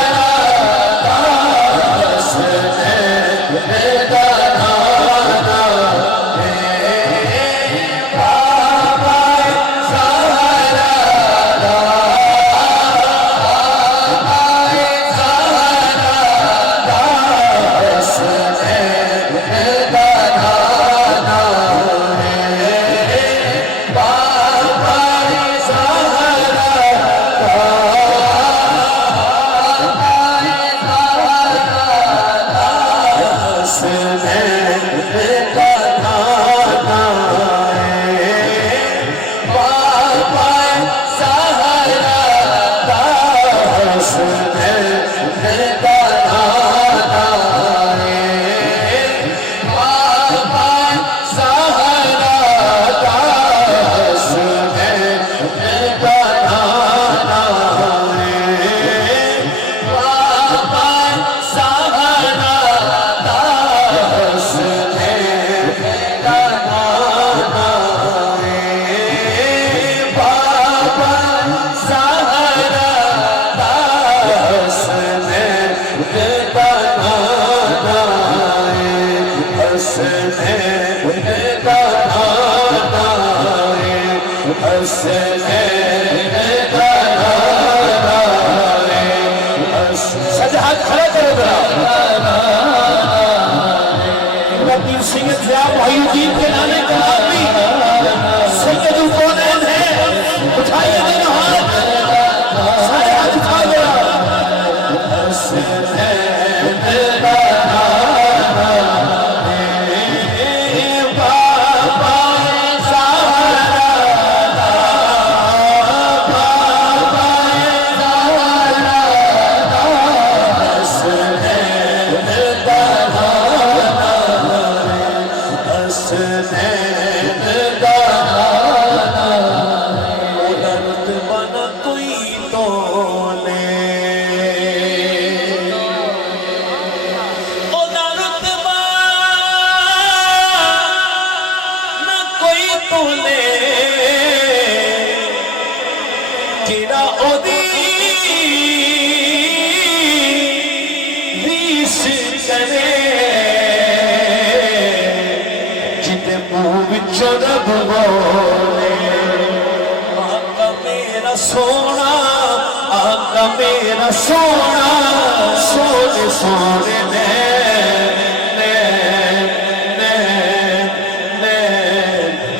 سجاد کھڑا کرو ذرا پیر سید ضیاء محی الدین کے نانے کا آدمی سید الکونین ہے اٹھائیے دونوں ہاتھ سارے ہاتھ اٹھا دو سونا آقا میرا سونا سونے سونے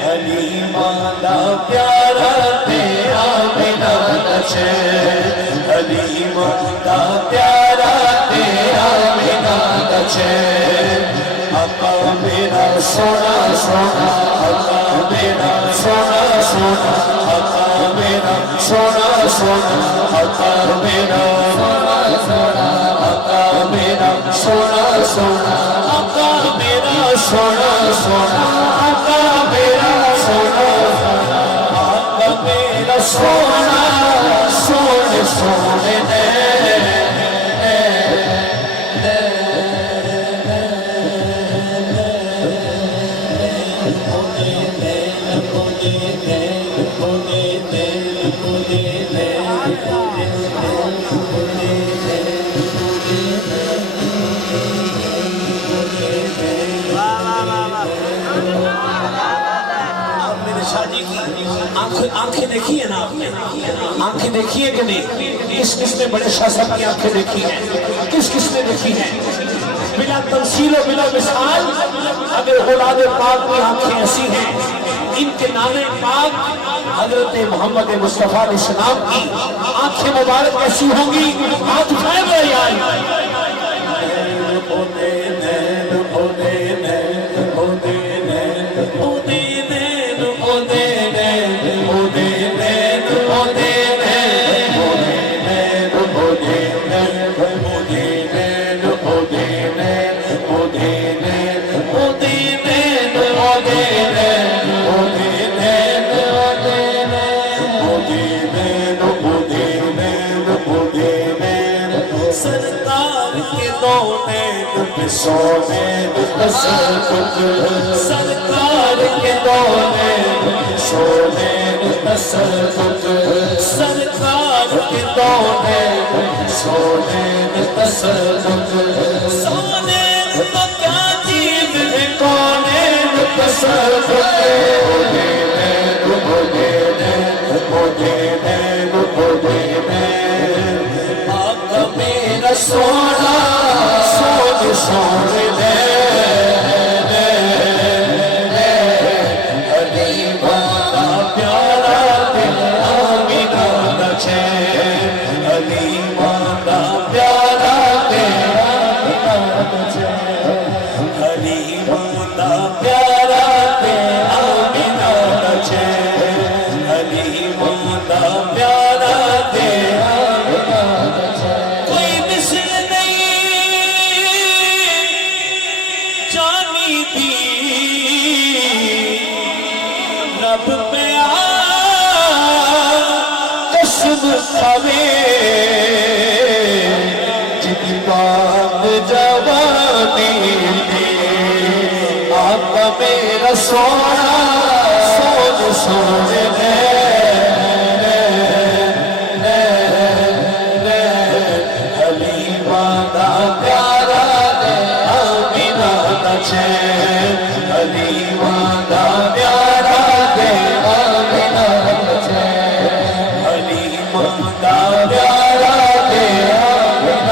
حلیمہ دا پیارا تیرا بنا نچے حلیمہ دا پیارا تیرا بنا نچے آقا میرا سونا سونا آقا میرا سونا سونا آقا میرا سونا سونا آقا میرا سونا آقا میرا سونا سونا آقا میرا سونا سونا آقا میرا سونا آقا میرا سونا سونے سونے آنکھیں دیکھی ہیں نا آپ نے آنکھیں دیکھی ہیں کہ نہیں کس کس نے بڑے شاہ صاحب کی آنکھیں دیکھی ہیں کس کس نے دیکھی ہیں بلا تمثیل و بلا مثال اگر اولاد پاک کی آنکھیں ایسی ہیں ان کے نانے پاک حضرت محمد مصطفیٰ علیہ السلام کی آنکھیں مبارک ایسی ہوں گی ہاتھ اٹھائے گئے یار سونے سرکار کے دونے سونے تصدق سرکار کے دونے سونے تصدق سونے تو کیا چیز ہے کونے تصدق آقا میرا سونا سونے سونے حلیمہ دا پیارا تیرا بنا نچے حلیمہ دا پیارا تیرا بنا نچے حلیمہ دا پیارا تیرا بنا نچے حلیمہ دا پیارا تیرا بنا نچے کوئی مثل رب پہ قسم کھاوے جتنی بات جوانی آقا میرا سونا سونے سونے حلیمہ دا پیارا آمینہ نچے حلیمہ دا پیارا آمینہ نچے حلیمہ دا پیارا آمینہ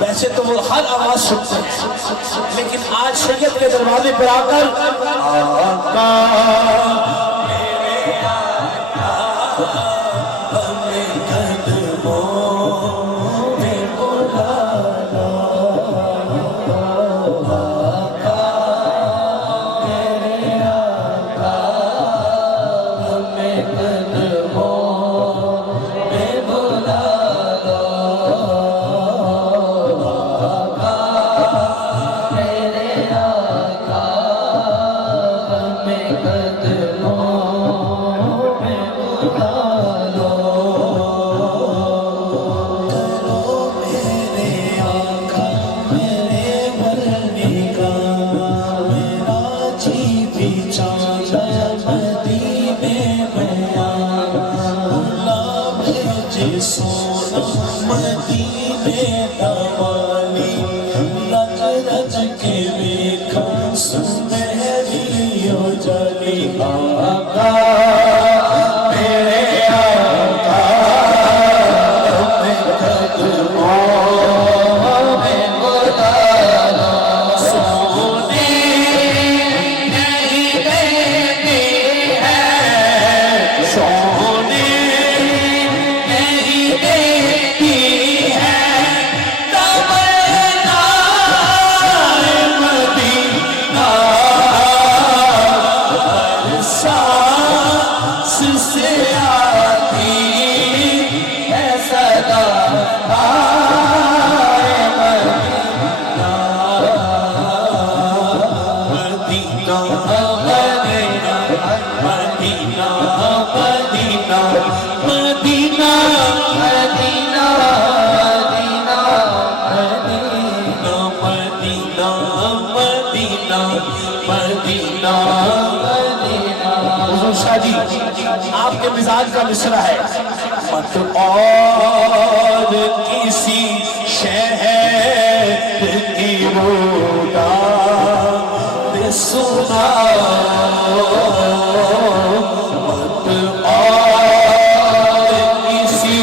ویسے تو وہ ہر آواز سنتے ہیں، لیکن آج شریعت کے دروازے پر آ کر آقا آپ کے مزاج کا مصرع ہے مت اور کسی شہر کی روداد سنا مت اور کسی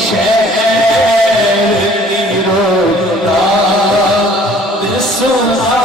شہر کی روداد سنا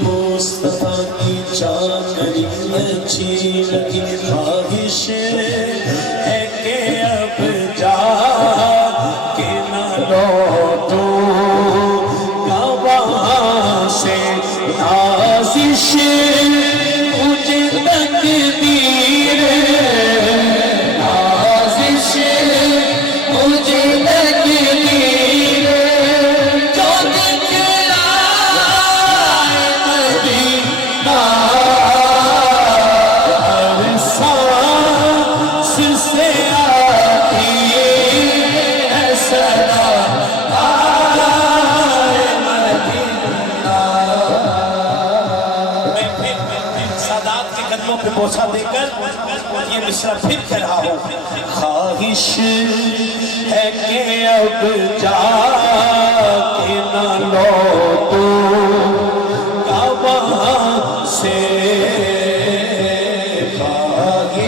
مصطفیٰ کی چاکری اچھی لگی خواہش ہے کہ اب جا کے نہ لوٹوں گا وہاں سے نازش مجھے تقدیر نازش مجھے تقدیر جو بوسہ دے کر یہ مصرع پھر کہہ رہا ہوں خواہش ہے کہ اب جا کے نہ لوٹوں گا وہاں سے خواہش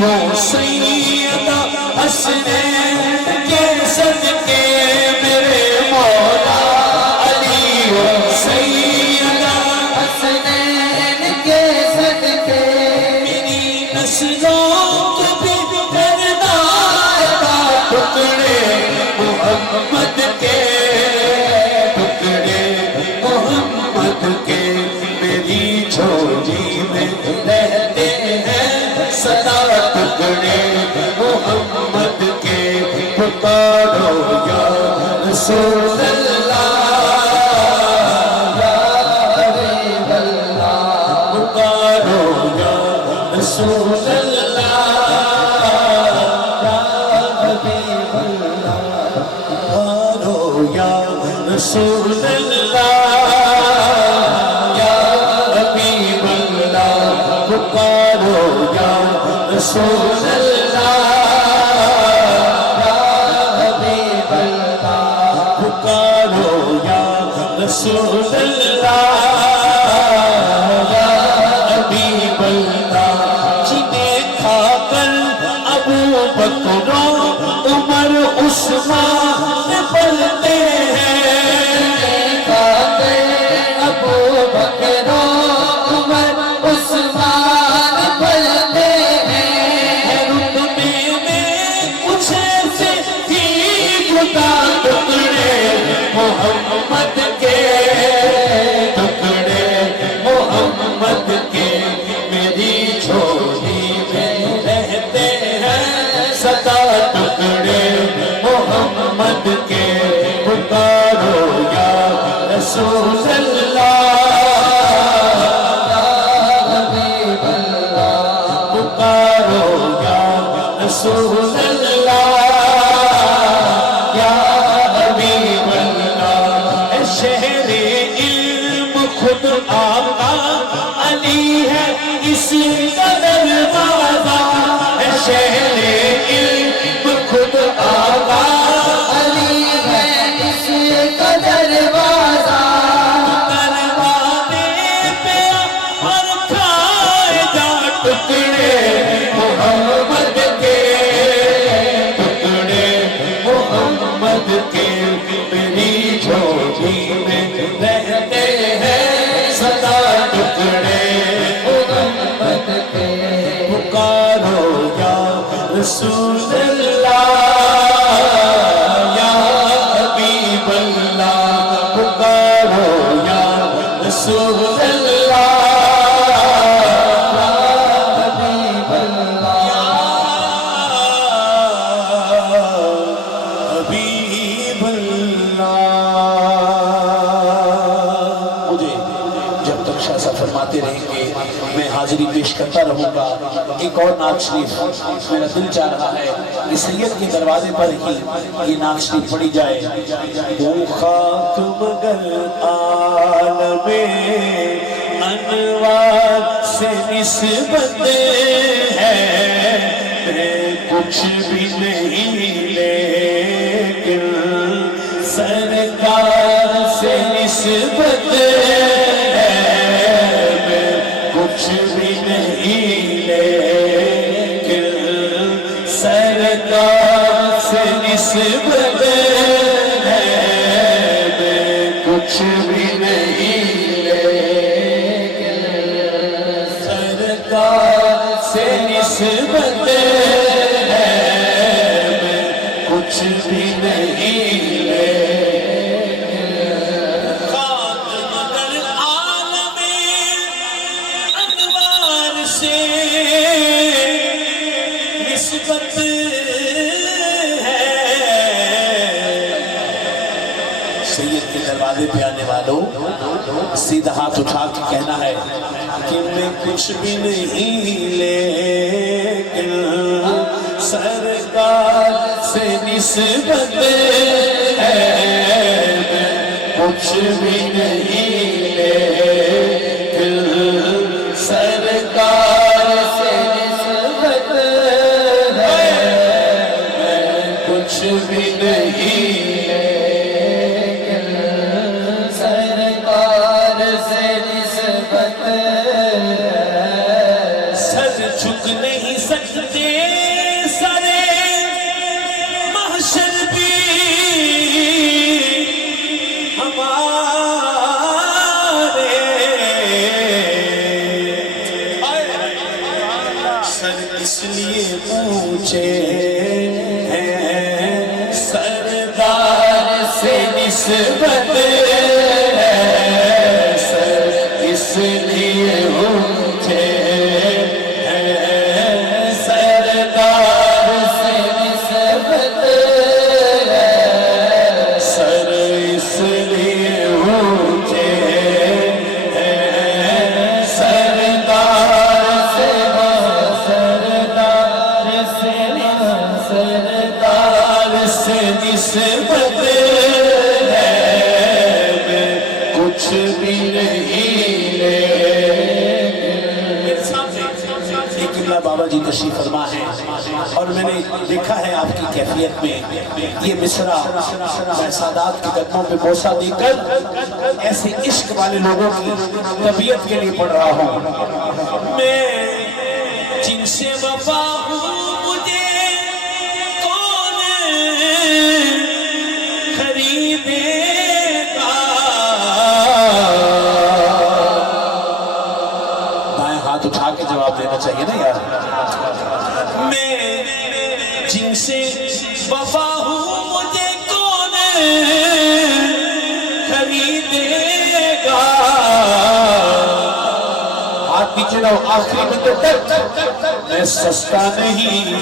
ہو سیدہ حسنین کے صدقے میرے مولا علی ہو سیدہ حسنین کے صدقے میری نسلوں کو بھی کرنا ٹکڑے محمد کے ٹکڑے محمد کے میری جھولی میں رہتے ہیں سدا ٹکڑے محمد کے پکارو یا رسول اللہ یا حبیب اللہ پکارو یا رسول اللہ یا حبیب اللہ پکارو یا رسول اللہ یا حبیب اللہ پکارو یا رسول اللہ یا حبیب اللہ پکارو یا رسول اللہ یا حبیب اللہ جنہیں کھا کر ابو بکر و عمر عثمان پلتے ہیں کھا کر ابو بکر و عمر عثمان پلتے ہیں رتبے میں کچھ ایسے ہی جدا ٹکڑے محمد کے ٹکڑے محمد کے میری جھولی میں رہتے ہیں سدا ٹکڑے محمد کے پکارو یا رسول اللہ یا حبیب اللہ پکارو یا رسول اللہ یا حبیب اللہ اے شہر علم خود آقا علی ہے اس کا دروازہ اے شہر علم خود آقا علی ہے اس کا دروازہ دروازے پہ اور کھائے جا ٹکڑے محمد کے ٹکڑے محمد کے میری جھولی میں رہتے ہیں سدا ٹکڑے محمد کے پکارو یا رسول اللہ یا حبیب اللہ پکارو یا رسول اللہ یا حبیب اللہ حبیب اللہ مجھے جب تک شاہ صاحب فرماتے رہیں گے میں حاضری پیش کرتا رہوں گا ایک اور نعت شریف میرا دل چاہ رہا ہے کہ سید کے دروازے پر ہی یہ نعت شریف پڑھی جائے وہ خاک مگر عالم انوار سے نسبت ہے میں کچھ بھی نہیں لیکن سرکار سے نسبت ہے میں کچھ بھی نہیں لیکن سرکار سے نسبت ہے میں کچھ بھی نہیں لیکن سرکار سے نسبت ہے میں کچھ بھی نہیں سید کے دروازے پہ آنے والوں سیدھا ہاتھ اٹھا کے کہنا ہے کہ میں کچھ بھی نہیں لیکن سرکار سے نسبت ہے میں کچھ بھی نہیں لیکن سرکار سے نسبت ہے میں کچھ بھی نہیں جھک نہیں سکتے اس لیے پوچھے ہیں سردار سے نسبت ہے سر اس لیے پوچھے ہیں سردار سے نسبت ہے سر اس لیے پوچھے نسبت ہے میں کچھ بھی نہیں لے میرے سامنے ایک قبلہ بابا جی تشریف فرما ہے اور میں نے دیکھا ہے آپ کی کیفیت میں یہ مصرع میں سادات کے قدموں پہ بوسہ دے کر ایسے عشق والے لوگوں کی طبیعت کے لیے پڑھ رہا ہوں میں جن سے وفا ہوں اٹھا کے جواب دینا چاہیے نا یار میں جن سے وفا ہوں مجھے کون خریدے گا ہاتھ پیچھے لاؤ آخری بندے تک میں سستا نہیں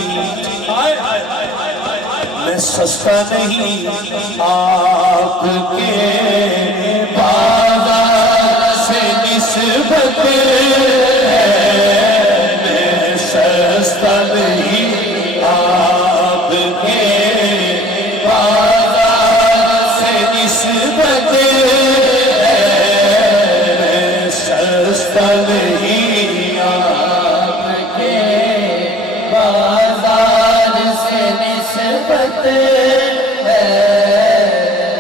میں سستا نہیں آپ کے بازار سے نسبت نہیں آپ کے بازار سے نسبت ہے سستا نہیں آپ کے بازار سے نسبت ہے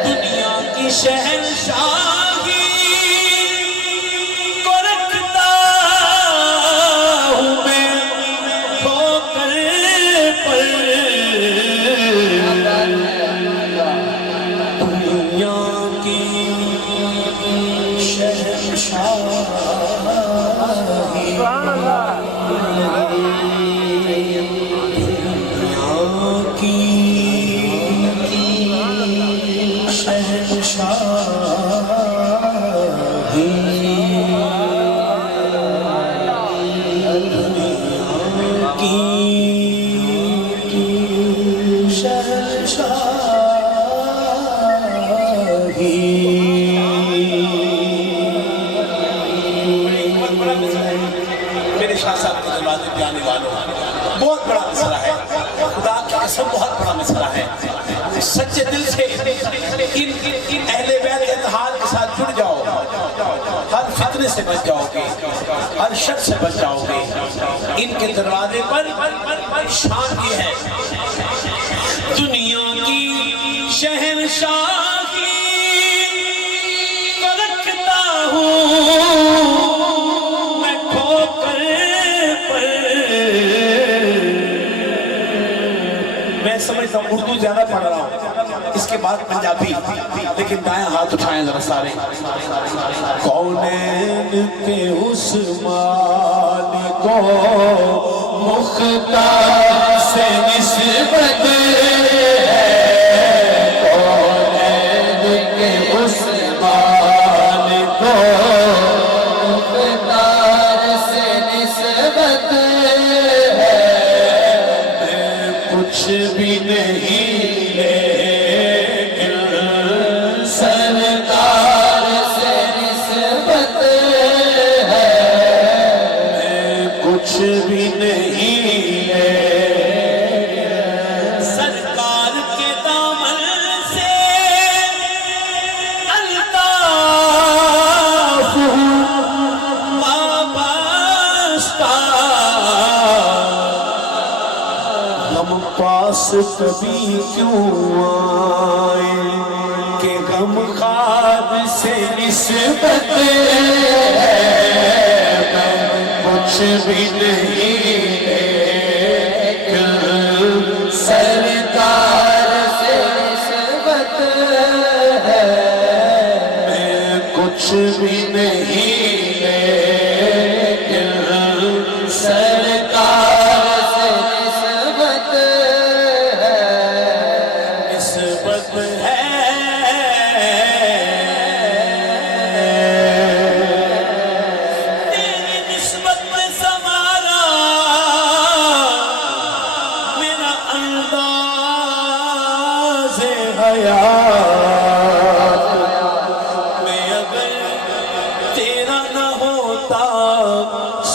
دنیا کی شہنشاہی کو رکھتا ہوں میں میرے شاہ صاحب کے دروازے پہ آنے والوں بہت بڑا مسئلہ ہے خدا کی قسم بہت بڑا مسئلہ ہے سچے دل سے ان اہل بیت اتحاد کے ساتھ جڑ جاؤ ہر فتنے سے بچ جاؤ گے ہر شر سے بچ جاؤ گے ان کے دروازے پر شان یہ ہے دنیا کی شہنشاہی کو رکھتا ہوں میں کھوکر پر میں سمجھتا ہوں اردو زیادہ پڑھ رہا ہوں اس کے بعد پنجابی لیکن دائیں ہاتھ اٹھائیں ذرا سارے کونین کے عثمان کو مختار سے نسبت ہے کونین کے عثمان کو مختار سے نسبت ہے میں کچھ بھی نہیں کچھ بھی نہیں ہے سرکار کے دامن سے الطاف وابستہ غم پاس کبھی کیوں آئے کہ غم خواب سے نسبت ہے کچھ بھی نہیں لیکن سرکار سے نسبت ہے میں کچھ بھی نہیں لیکن سرکار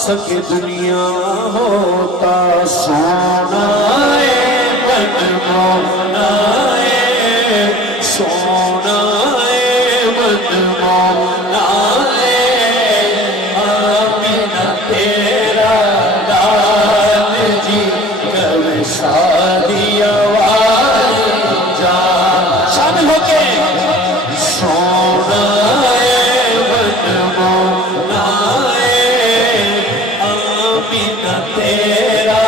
سکے دنیا ہوتا سونا منمونا سونا منمونا آمینہ تیرا لال جی کب شادی والی جا شامل ہو کے سونا منمونا آمینہ تیرا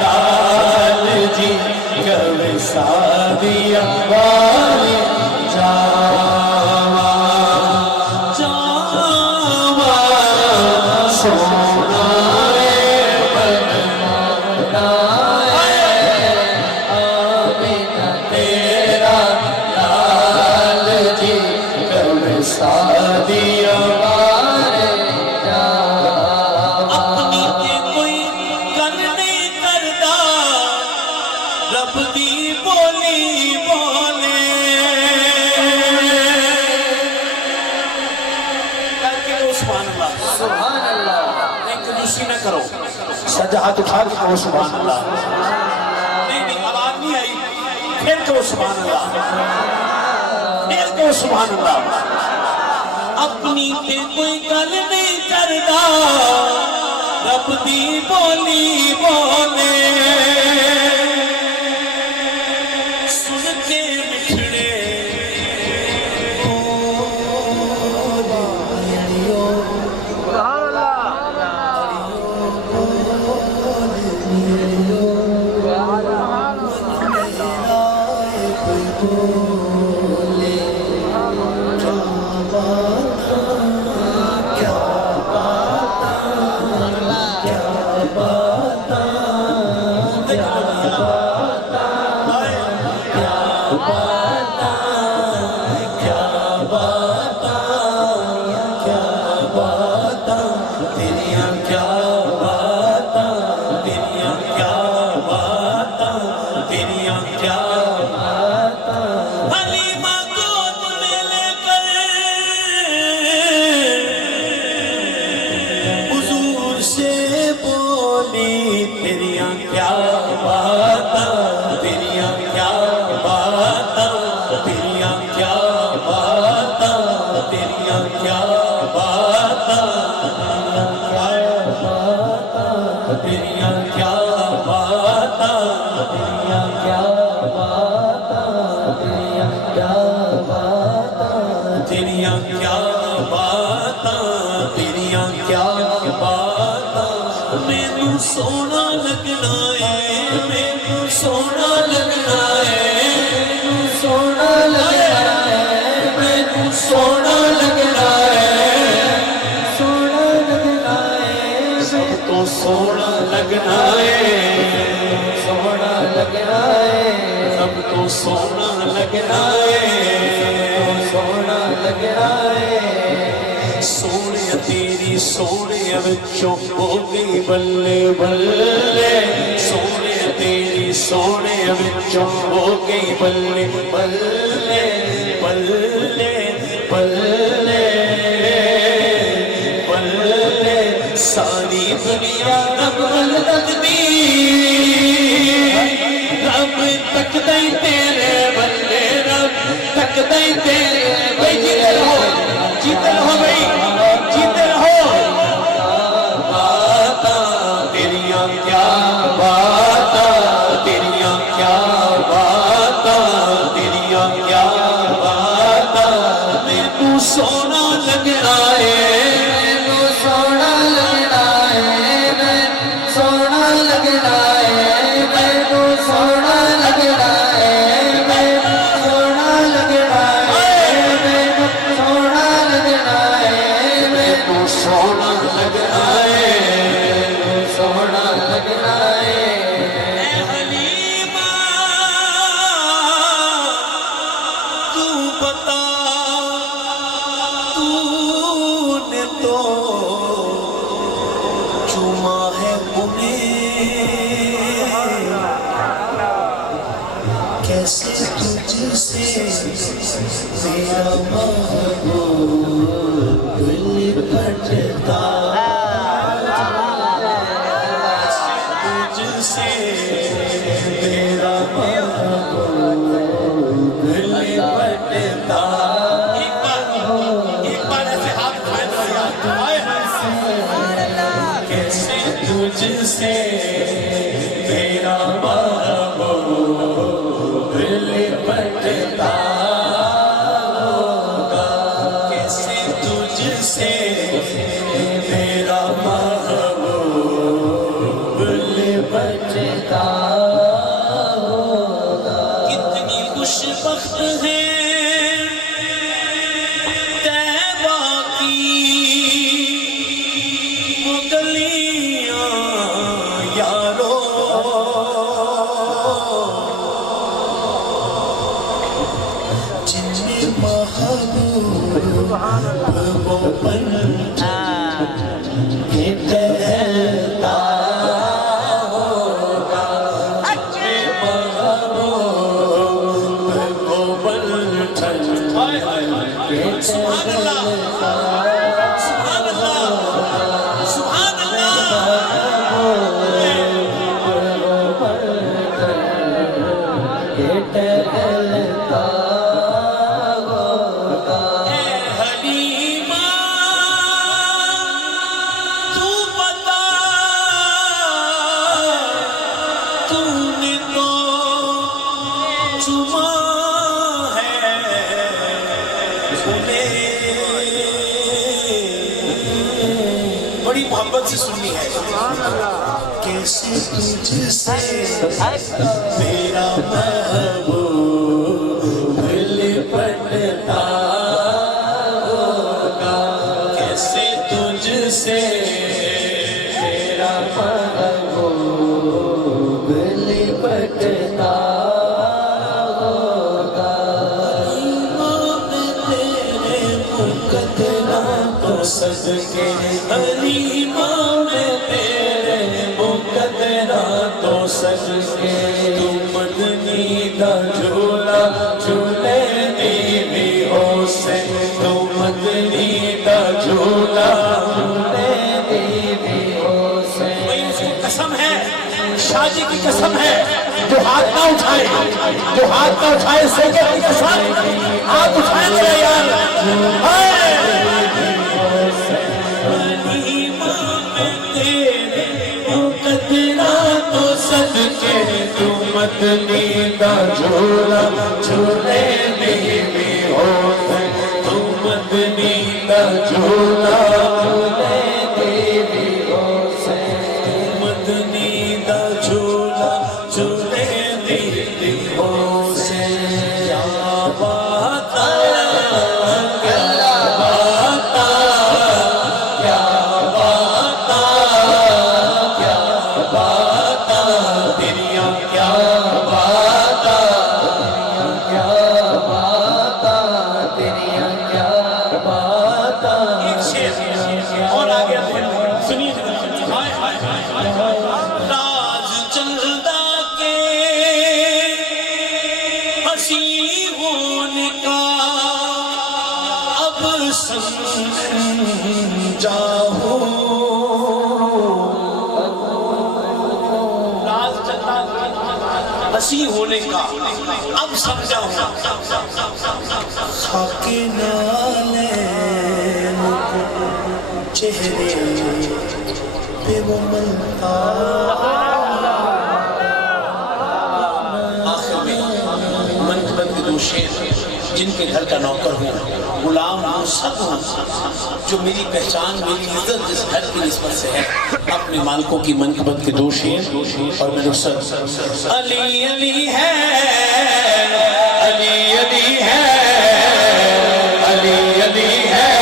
لال جی کب شادی والی جاوا جاوا سونا منمونا آمینہ تیرا لال جی کب شادی والے اپنی تے کوئی گل نہیں کردا رب دی بولی بولے کر کے دو سبحان اللہ سبحان اللہ نہیں کنجوسی نہ کرو سجا ہاتھ اٹھا کے کہو سبحان اللہ نہیں آواز نہیں آئی پھر کہو سبحان اللہ پھر کہو سبحان اللہ اپنی تے کوئی گل نہیں کردا رب دی بولی بولے سن کے مٹھڑے سونا لگنا ہے مینوں سونا لگنا ہے سونا لگنا ہے مینوں سونا لگنا ہے سونا لگنا ہے سب تو سونا لگنا ہے سونا لگنا ہے سب تو سونا لگنا ہے سونا لگنا ہے سونے تیری سونے وچوں ہو گئی بلے بلے سونے تیری سونے وچوں ہو گئی بلے بلے بلے بلے بلے ساری دنیا رب ول تکدی رب تکدا ہی تیرے بلے رب تکدا ہی تیرے بھائی جیتے رہو بھائی جیتے رہو باتاں تیریاں کیا باتاں تیریاں کیا باتاں تیریاں کیا باتاں مینوں سونا لگنا ہے مینوں سونا لگنا ہے مینوں سونا لگنا ہے مینوں سونا لگنا ہے مینوں سونا لگنا ہے مینوں سونا لگنا ہے مینوں سونا لگنا ہے سونا لگنا ہے اے حلیمہ تو بتا تو نے تو چوما ہے انہیں کیسے تجھ سے میرا محبوب دل پھٹتا کتنی خوش بخت ہے طیبہ کی وہ گلیاں یارو، جن میں محبوب وہ پنجاب کے ٹہلتا ہوگا، جن میں محبوب وہ پنجاب کے سبحان اللہ سبحان اللہ سبحان اللہ، اے حلیمہ تو بتا، تو نے تو چما ہے انہیں، بڑی محبت سے سننی ہے، کیسے تجھ سے میرا محبوب لپٹتا ہوگا، کیسے تجھ سے میرا محبوب لپٹتا ہوگا، میں تیرے مقدراتوں صدقے، حلیمہ میں تیرے مقدراتوں صدقے، تو مدنی دا جھولا جھولے بیویوں سے، تو مدنی دا جھولا جھولے بیویوں سے، اس کو قسم ہے، شاہ جی کی قسم ہے، جو ہاتھ نہ اٹھائے، جو ہاتھ نہ اٹھائے سیکر کی قسم، ہاتھ اٹھائے میرے یار، حلیمہ میں تیرے مقدراتوں صدقے، تو مدنی دا جھولا جھولے بیویوں سے، تو مدنی دا جھولا جھولے بیویوں سے، تو مدنی دا جھولا جھولے بیویوں سے، کیا بات اور آگے سنیے، راز چلدا کے ہنسی ہونے کا اب سمجھا ہوں، راز چلدا کے ہنسی ہونے کا اب سمجھا ہوں، خاک نالین چہرے پہ وہ ملتا، آخر میں منقبت کے دو شیر، جن کے گھر کا نوکر ہوں، غلام ہوں، سب ہوں، جو میری پہچان میری عزت جس گھر کی نسبت سے ہے، اپنے مالکوں کی منقبت کے دو شیر اور میں نصرت، علی علی ہے، علی علی ہے، علی علی ہے،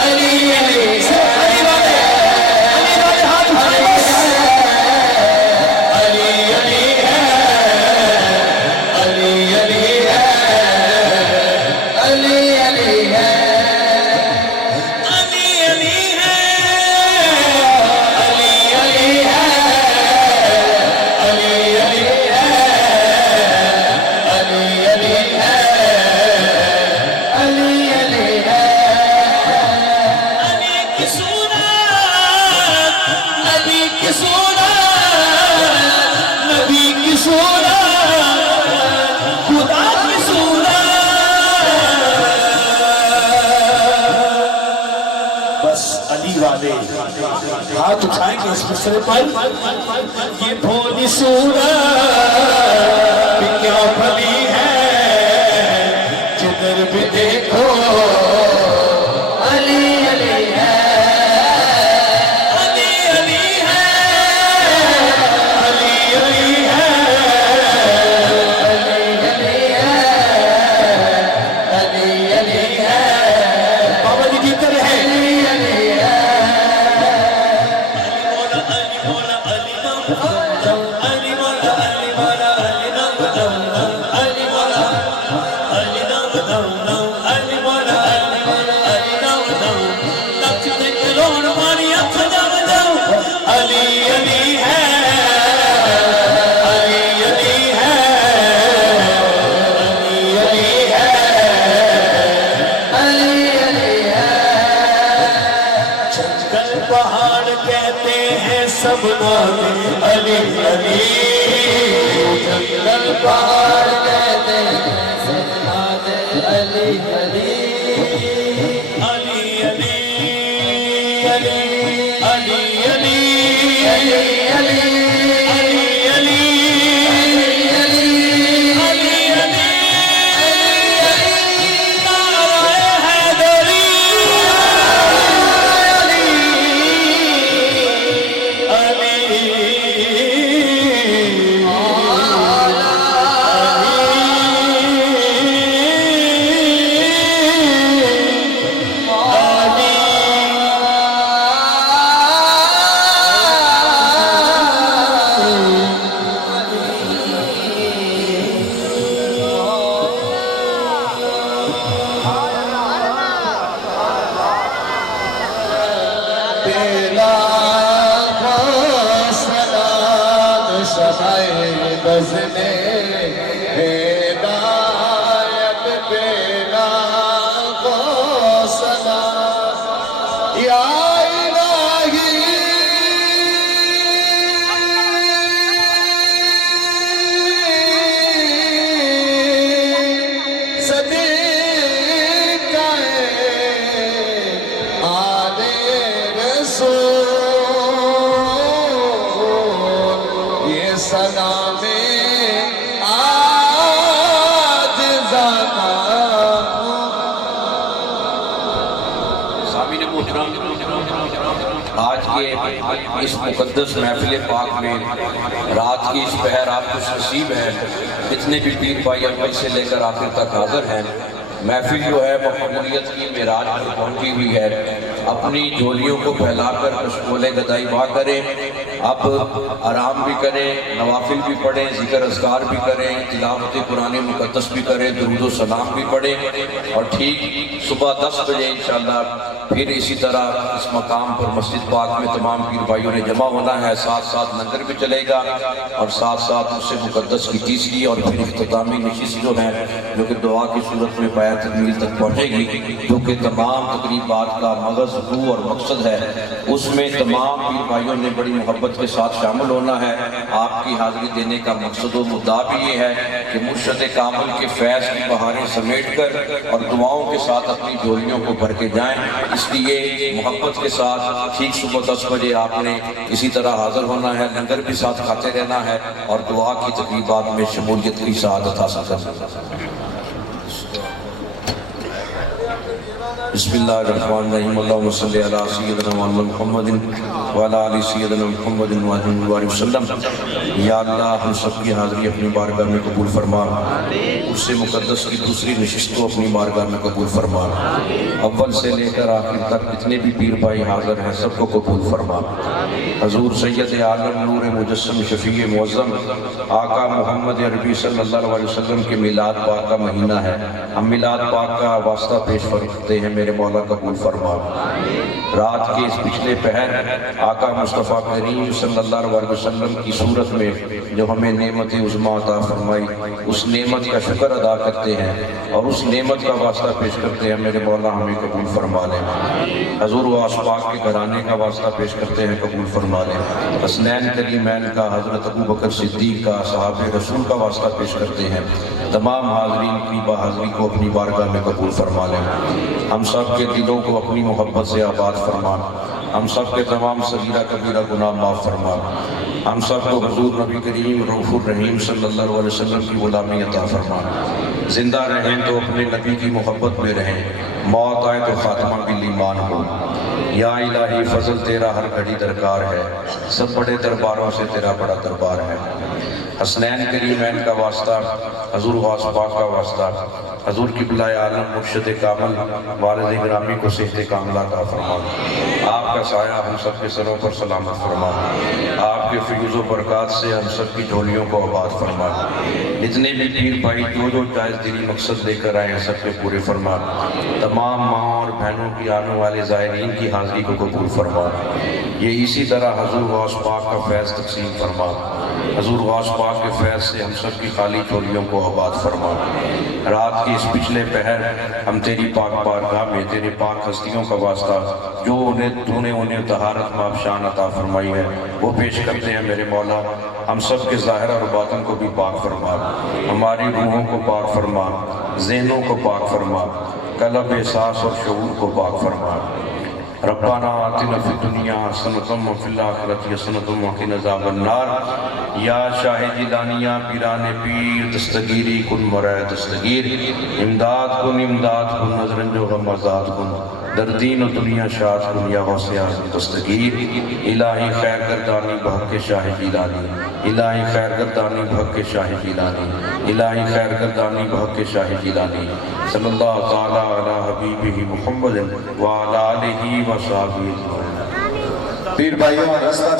علی علی سے علی والے ہاتھ اٹھائیں بس، علی علی ہے، علی علی ہے، علی علی ہے، علی علی ہے، علی علی ہے، علی علی ہے، والے ہاتھ اٹھائیں گے اس مسئلے پر. یہ بھولی صورت کیا بھلی ہے جدھر بھی دیکھو علی علی ہے علی علی ہے علی مولا علی مولا علی نام بتاؤ علی مولا علی نام بتاؤ علی مولا علی مولا علی نام بتاؤ لکھ تے کروڑ ماری اکھ دا بتاؤ علی علی ہے علی علی ہے علی علی ہے علی علی ہے جنگل پہاڑ کہتے ہیں سب نام علی علی جنگل پہاڑ کہتے ہیں سب نام علی علی علی علی علی علی علی علی علی آج کے اس مقدس محفل پاک میں رات کی اس پہر آپ کو نصیب ہے جتنے بھی پیر بھائی اول سے لے کر آخر تک حاضر ہیں محفل جو ہے مقبولیت کی معراج پر پہنچی ہوئی ہے اپنی جھولیوں کو پھیلا کر مشغول گدائی واہ کریں اب آرام بھی کریں نوافل بھی پڑھیں ذکر اذکار بھی کریں تلاوت قرآن مقدس بھی کریں درود و سلام بھی پڑھیں اور ٹھیک صبح 10 بجے انشاءاللہ پھر اسی طرح اس مقام پر مسجد پاک میں تمام پیر بھائیوں نے جمع ہونا ہے ساتھ ساتھ لنگر بھی چلے گا اور ساتھ ساتھ اس سے مقدس کی تیسری اور پھر اختتامی نشست جو ہے جو کہ دعا کی صورت میں پایا تکمیل تک پہنچے گی جو کہ تمام تقریبات کا مغز روح اور مقصد ہے اس میں تمام پیر بھائیوں نے بڑی محبت کے ساتھ شامل ہونا ہے آپ کی حاضری دینے کا مقصد و مدعا بھی یہ ہے کہ مرشد کامل کے فیض کی بہاریں سمیٹ کر اور دعاؤں کے ساتھ اپنی جھولیوں کو بھر کے جائیں اس لیے محبت کے ساتھ ٹھیک صبح 10 بجے آپ نے اسی طرح حاضر ہونا ہے لنگر بھی ساتھ کھاتے رہنا ہے اور دعا کی تقریبات میں شمولیت کی سعادت حاصل کرنا ہے بسم اللہ الرحمن الرحیم اللہم صلی علی سیدنا محمد وعلی آل سیدنا محمد وعلی وسلم یا اللہ ہم سب کی حاضری اپنی بارگاہ میں قبول فرما اس سے مقدس کی دوسری نشست کو اپنی بارگاہ میں قبول فرما اول سے لے کر آخر تک جتنے بھی پیر بھائی حاضر ہیں سب کو قبول فرما حضور سید عالم نور مجسم شفیع معظم آقا محمد عربی صلی اللہ علیہ وسلم کے میلاد پاک کا مہینہ ہے ہم میلاد پاک کا واسطہ پیش کرتے ہیں میرے مولا قبول فرما رات کے اس پچھلے پہر آقا مصطفیٰ کریم صلی اللہ علیہ وسلم کی صورت میں جو ہمیں نعمت عظمیٰ عطا فرمائی اس نعمت کا شکر ادا کرتے ہیں اور اس نعمت کا واسطہ پیش کرتے ہیں میرے مولا ہمیں قبول فرما لیں حضور و آسپاک کے گھرانے کا واسطہ پیش کرتے ہیں قبول فرما لیں حسنین کریمین کا حضرت ابو بکر صدیق کا صحابہ رسول کا واسطہ پیش کرتے ہیں تمام حاضرین کی بحاضری کو اپنی بارگاہ میں قبول فرما لیں ہم سب کے دلوں کو اپنی محبت سے آباد فرما ہم سب کے تمام صغیرہ کبیرہ گناہ معاف فرما ہم سب کو حضور نبی کریم رؤوف الرحیم صلی اللہ علیہ وسلم کی غلامی عطا فرما زندہ رہیں تو اپنے نبی کی محبت میں رہیں موت آئے تو خاتمہ بالایمان ہو۔ یا الہی فضل تیرا ہر گھڑی درکار ہے، سب بڑے درباروں سے تیرا بڑا دربار ہے۔ حسنین کریمین کا واسطہ، حضور غوث پاک کا واسطہ، حضور قبلہ عالم مرشد کامل والد گرامی کو صحت کاملہ عطا فرما۔ آپ کا سایہ ہم سب کے سروں پر سلامت فرما۔ آپ کے فیوز و برکات سے ہم سب کی جھولیوں کو آباد فرما۔ جتنے بھی پیر بھائی جو جائز دینی مقصد لے کر آئے ہیں سب کے پورے فرما۔ تمام ماں اور بہنوں کی آنے والے زائرین کی حاضری کو قبول فرما۔ یہ اسی طرح حضور غوث پاک کا فیض تقسیم فرما۔ حضور غوث پاک کے فیض سے ہم سب کی خالی جھولیوں کو آباد فرما۔ رات کی اس پچھلے پہر ہم تیری پاک بارگاہ میں تیرے پاک ہستیوں کا واسطہ جو تو نے انہیں طہارت مابشان عطا فرمائی ہے وہ پیش کرتے ہیں میرے مولا۔ ہم سب کے ظاہر اور باطن کو بھی پاک فرما، ہماری روحوں کو پاک فرما، ذہنوں کو پاک فرما، قلب احساس اور شعور کو پاک فرما۔ ربنا آتنا فی الدنیا حسنۃ وفی الآخرۃ حسنۃ وقنا عذاب النار۔ یا شاہ جیلانیہ پیران پیر دستگیری کن مرائے دستگیر، امداد کن نظرن جو غم آزاد کن، در دین و دنیا شاد کن یا غوث اعظم دستگیر۔ الہی خیر گردانی بحق شاہ جیلانی، الہی خیر گردانی بحق شاہ جیلانی، الہی خیر گردانی بحق شاہ جیلانی۔ صلی اللہ تعالی علی حبیبہ محمد وعلی آلہ وصحبہ۔ پیر بھائیوں رستہ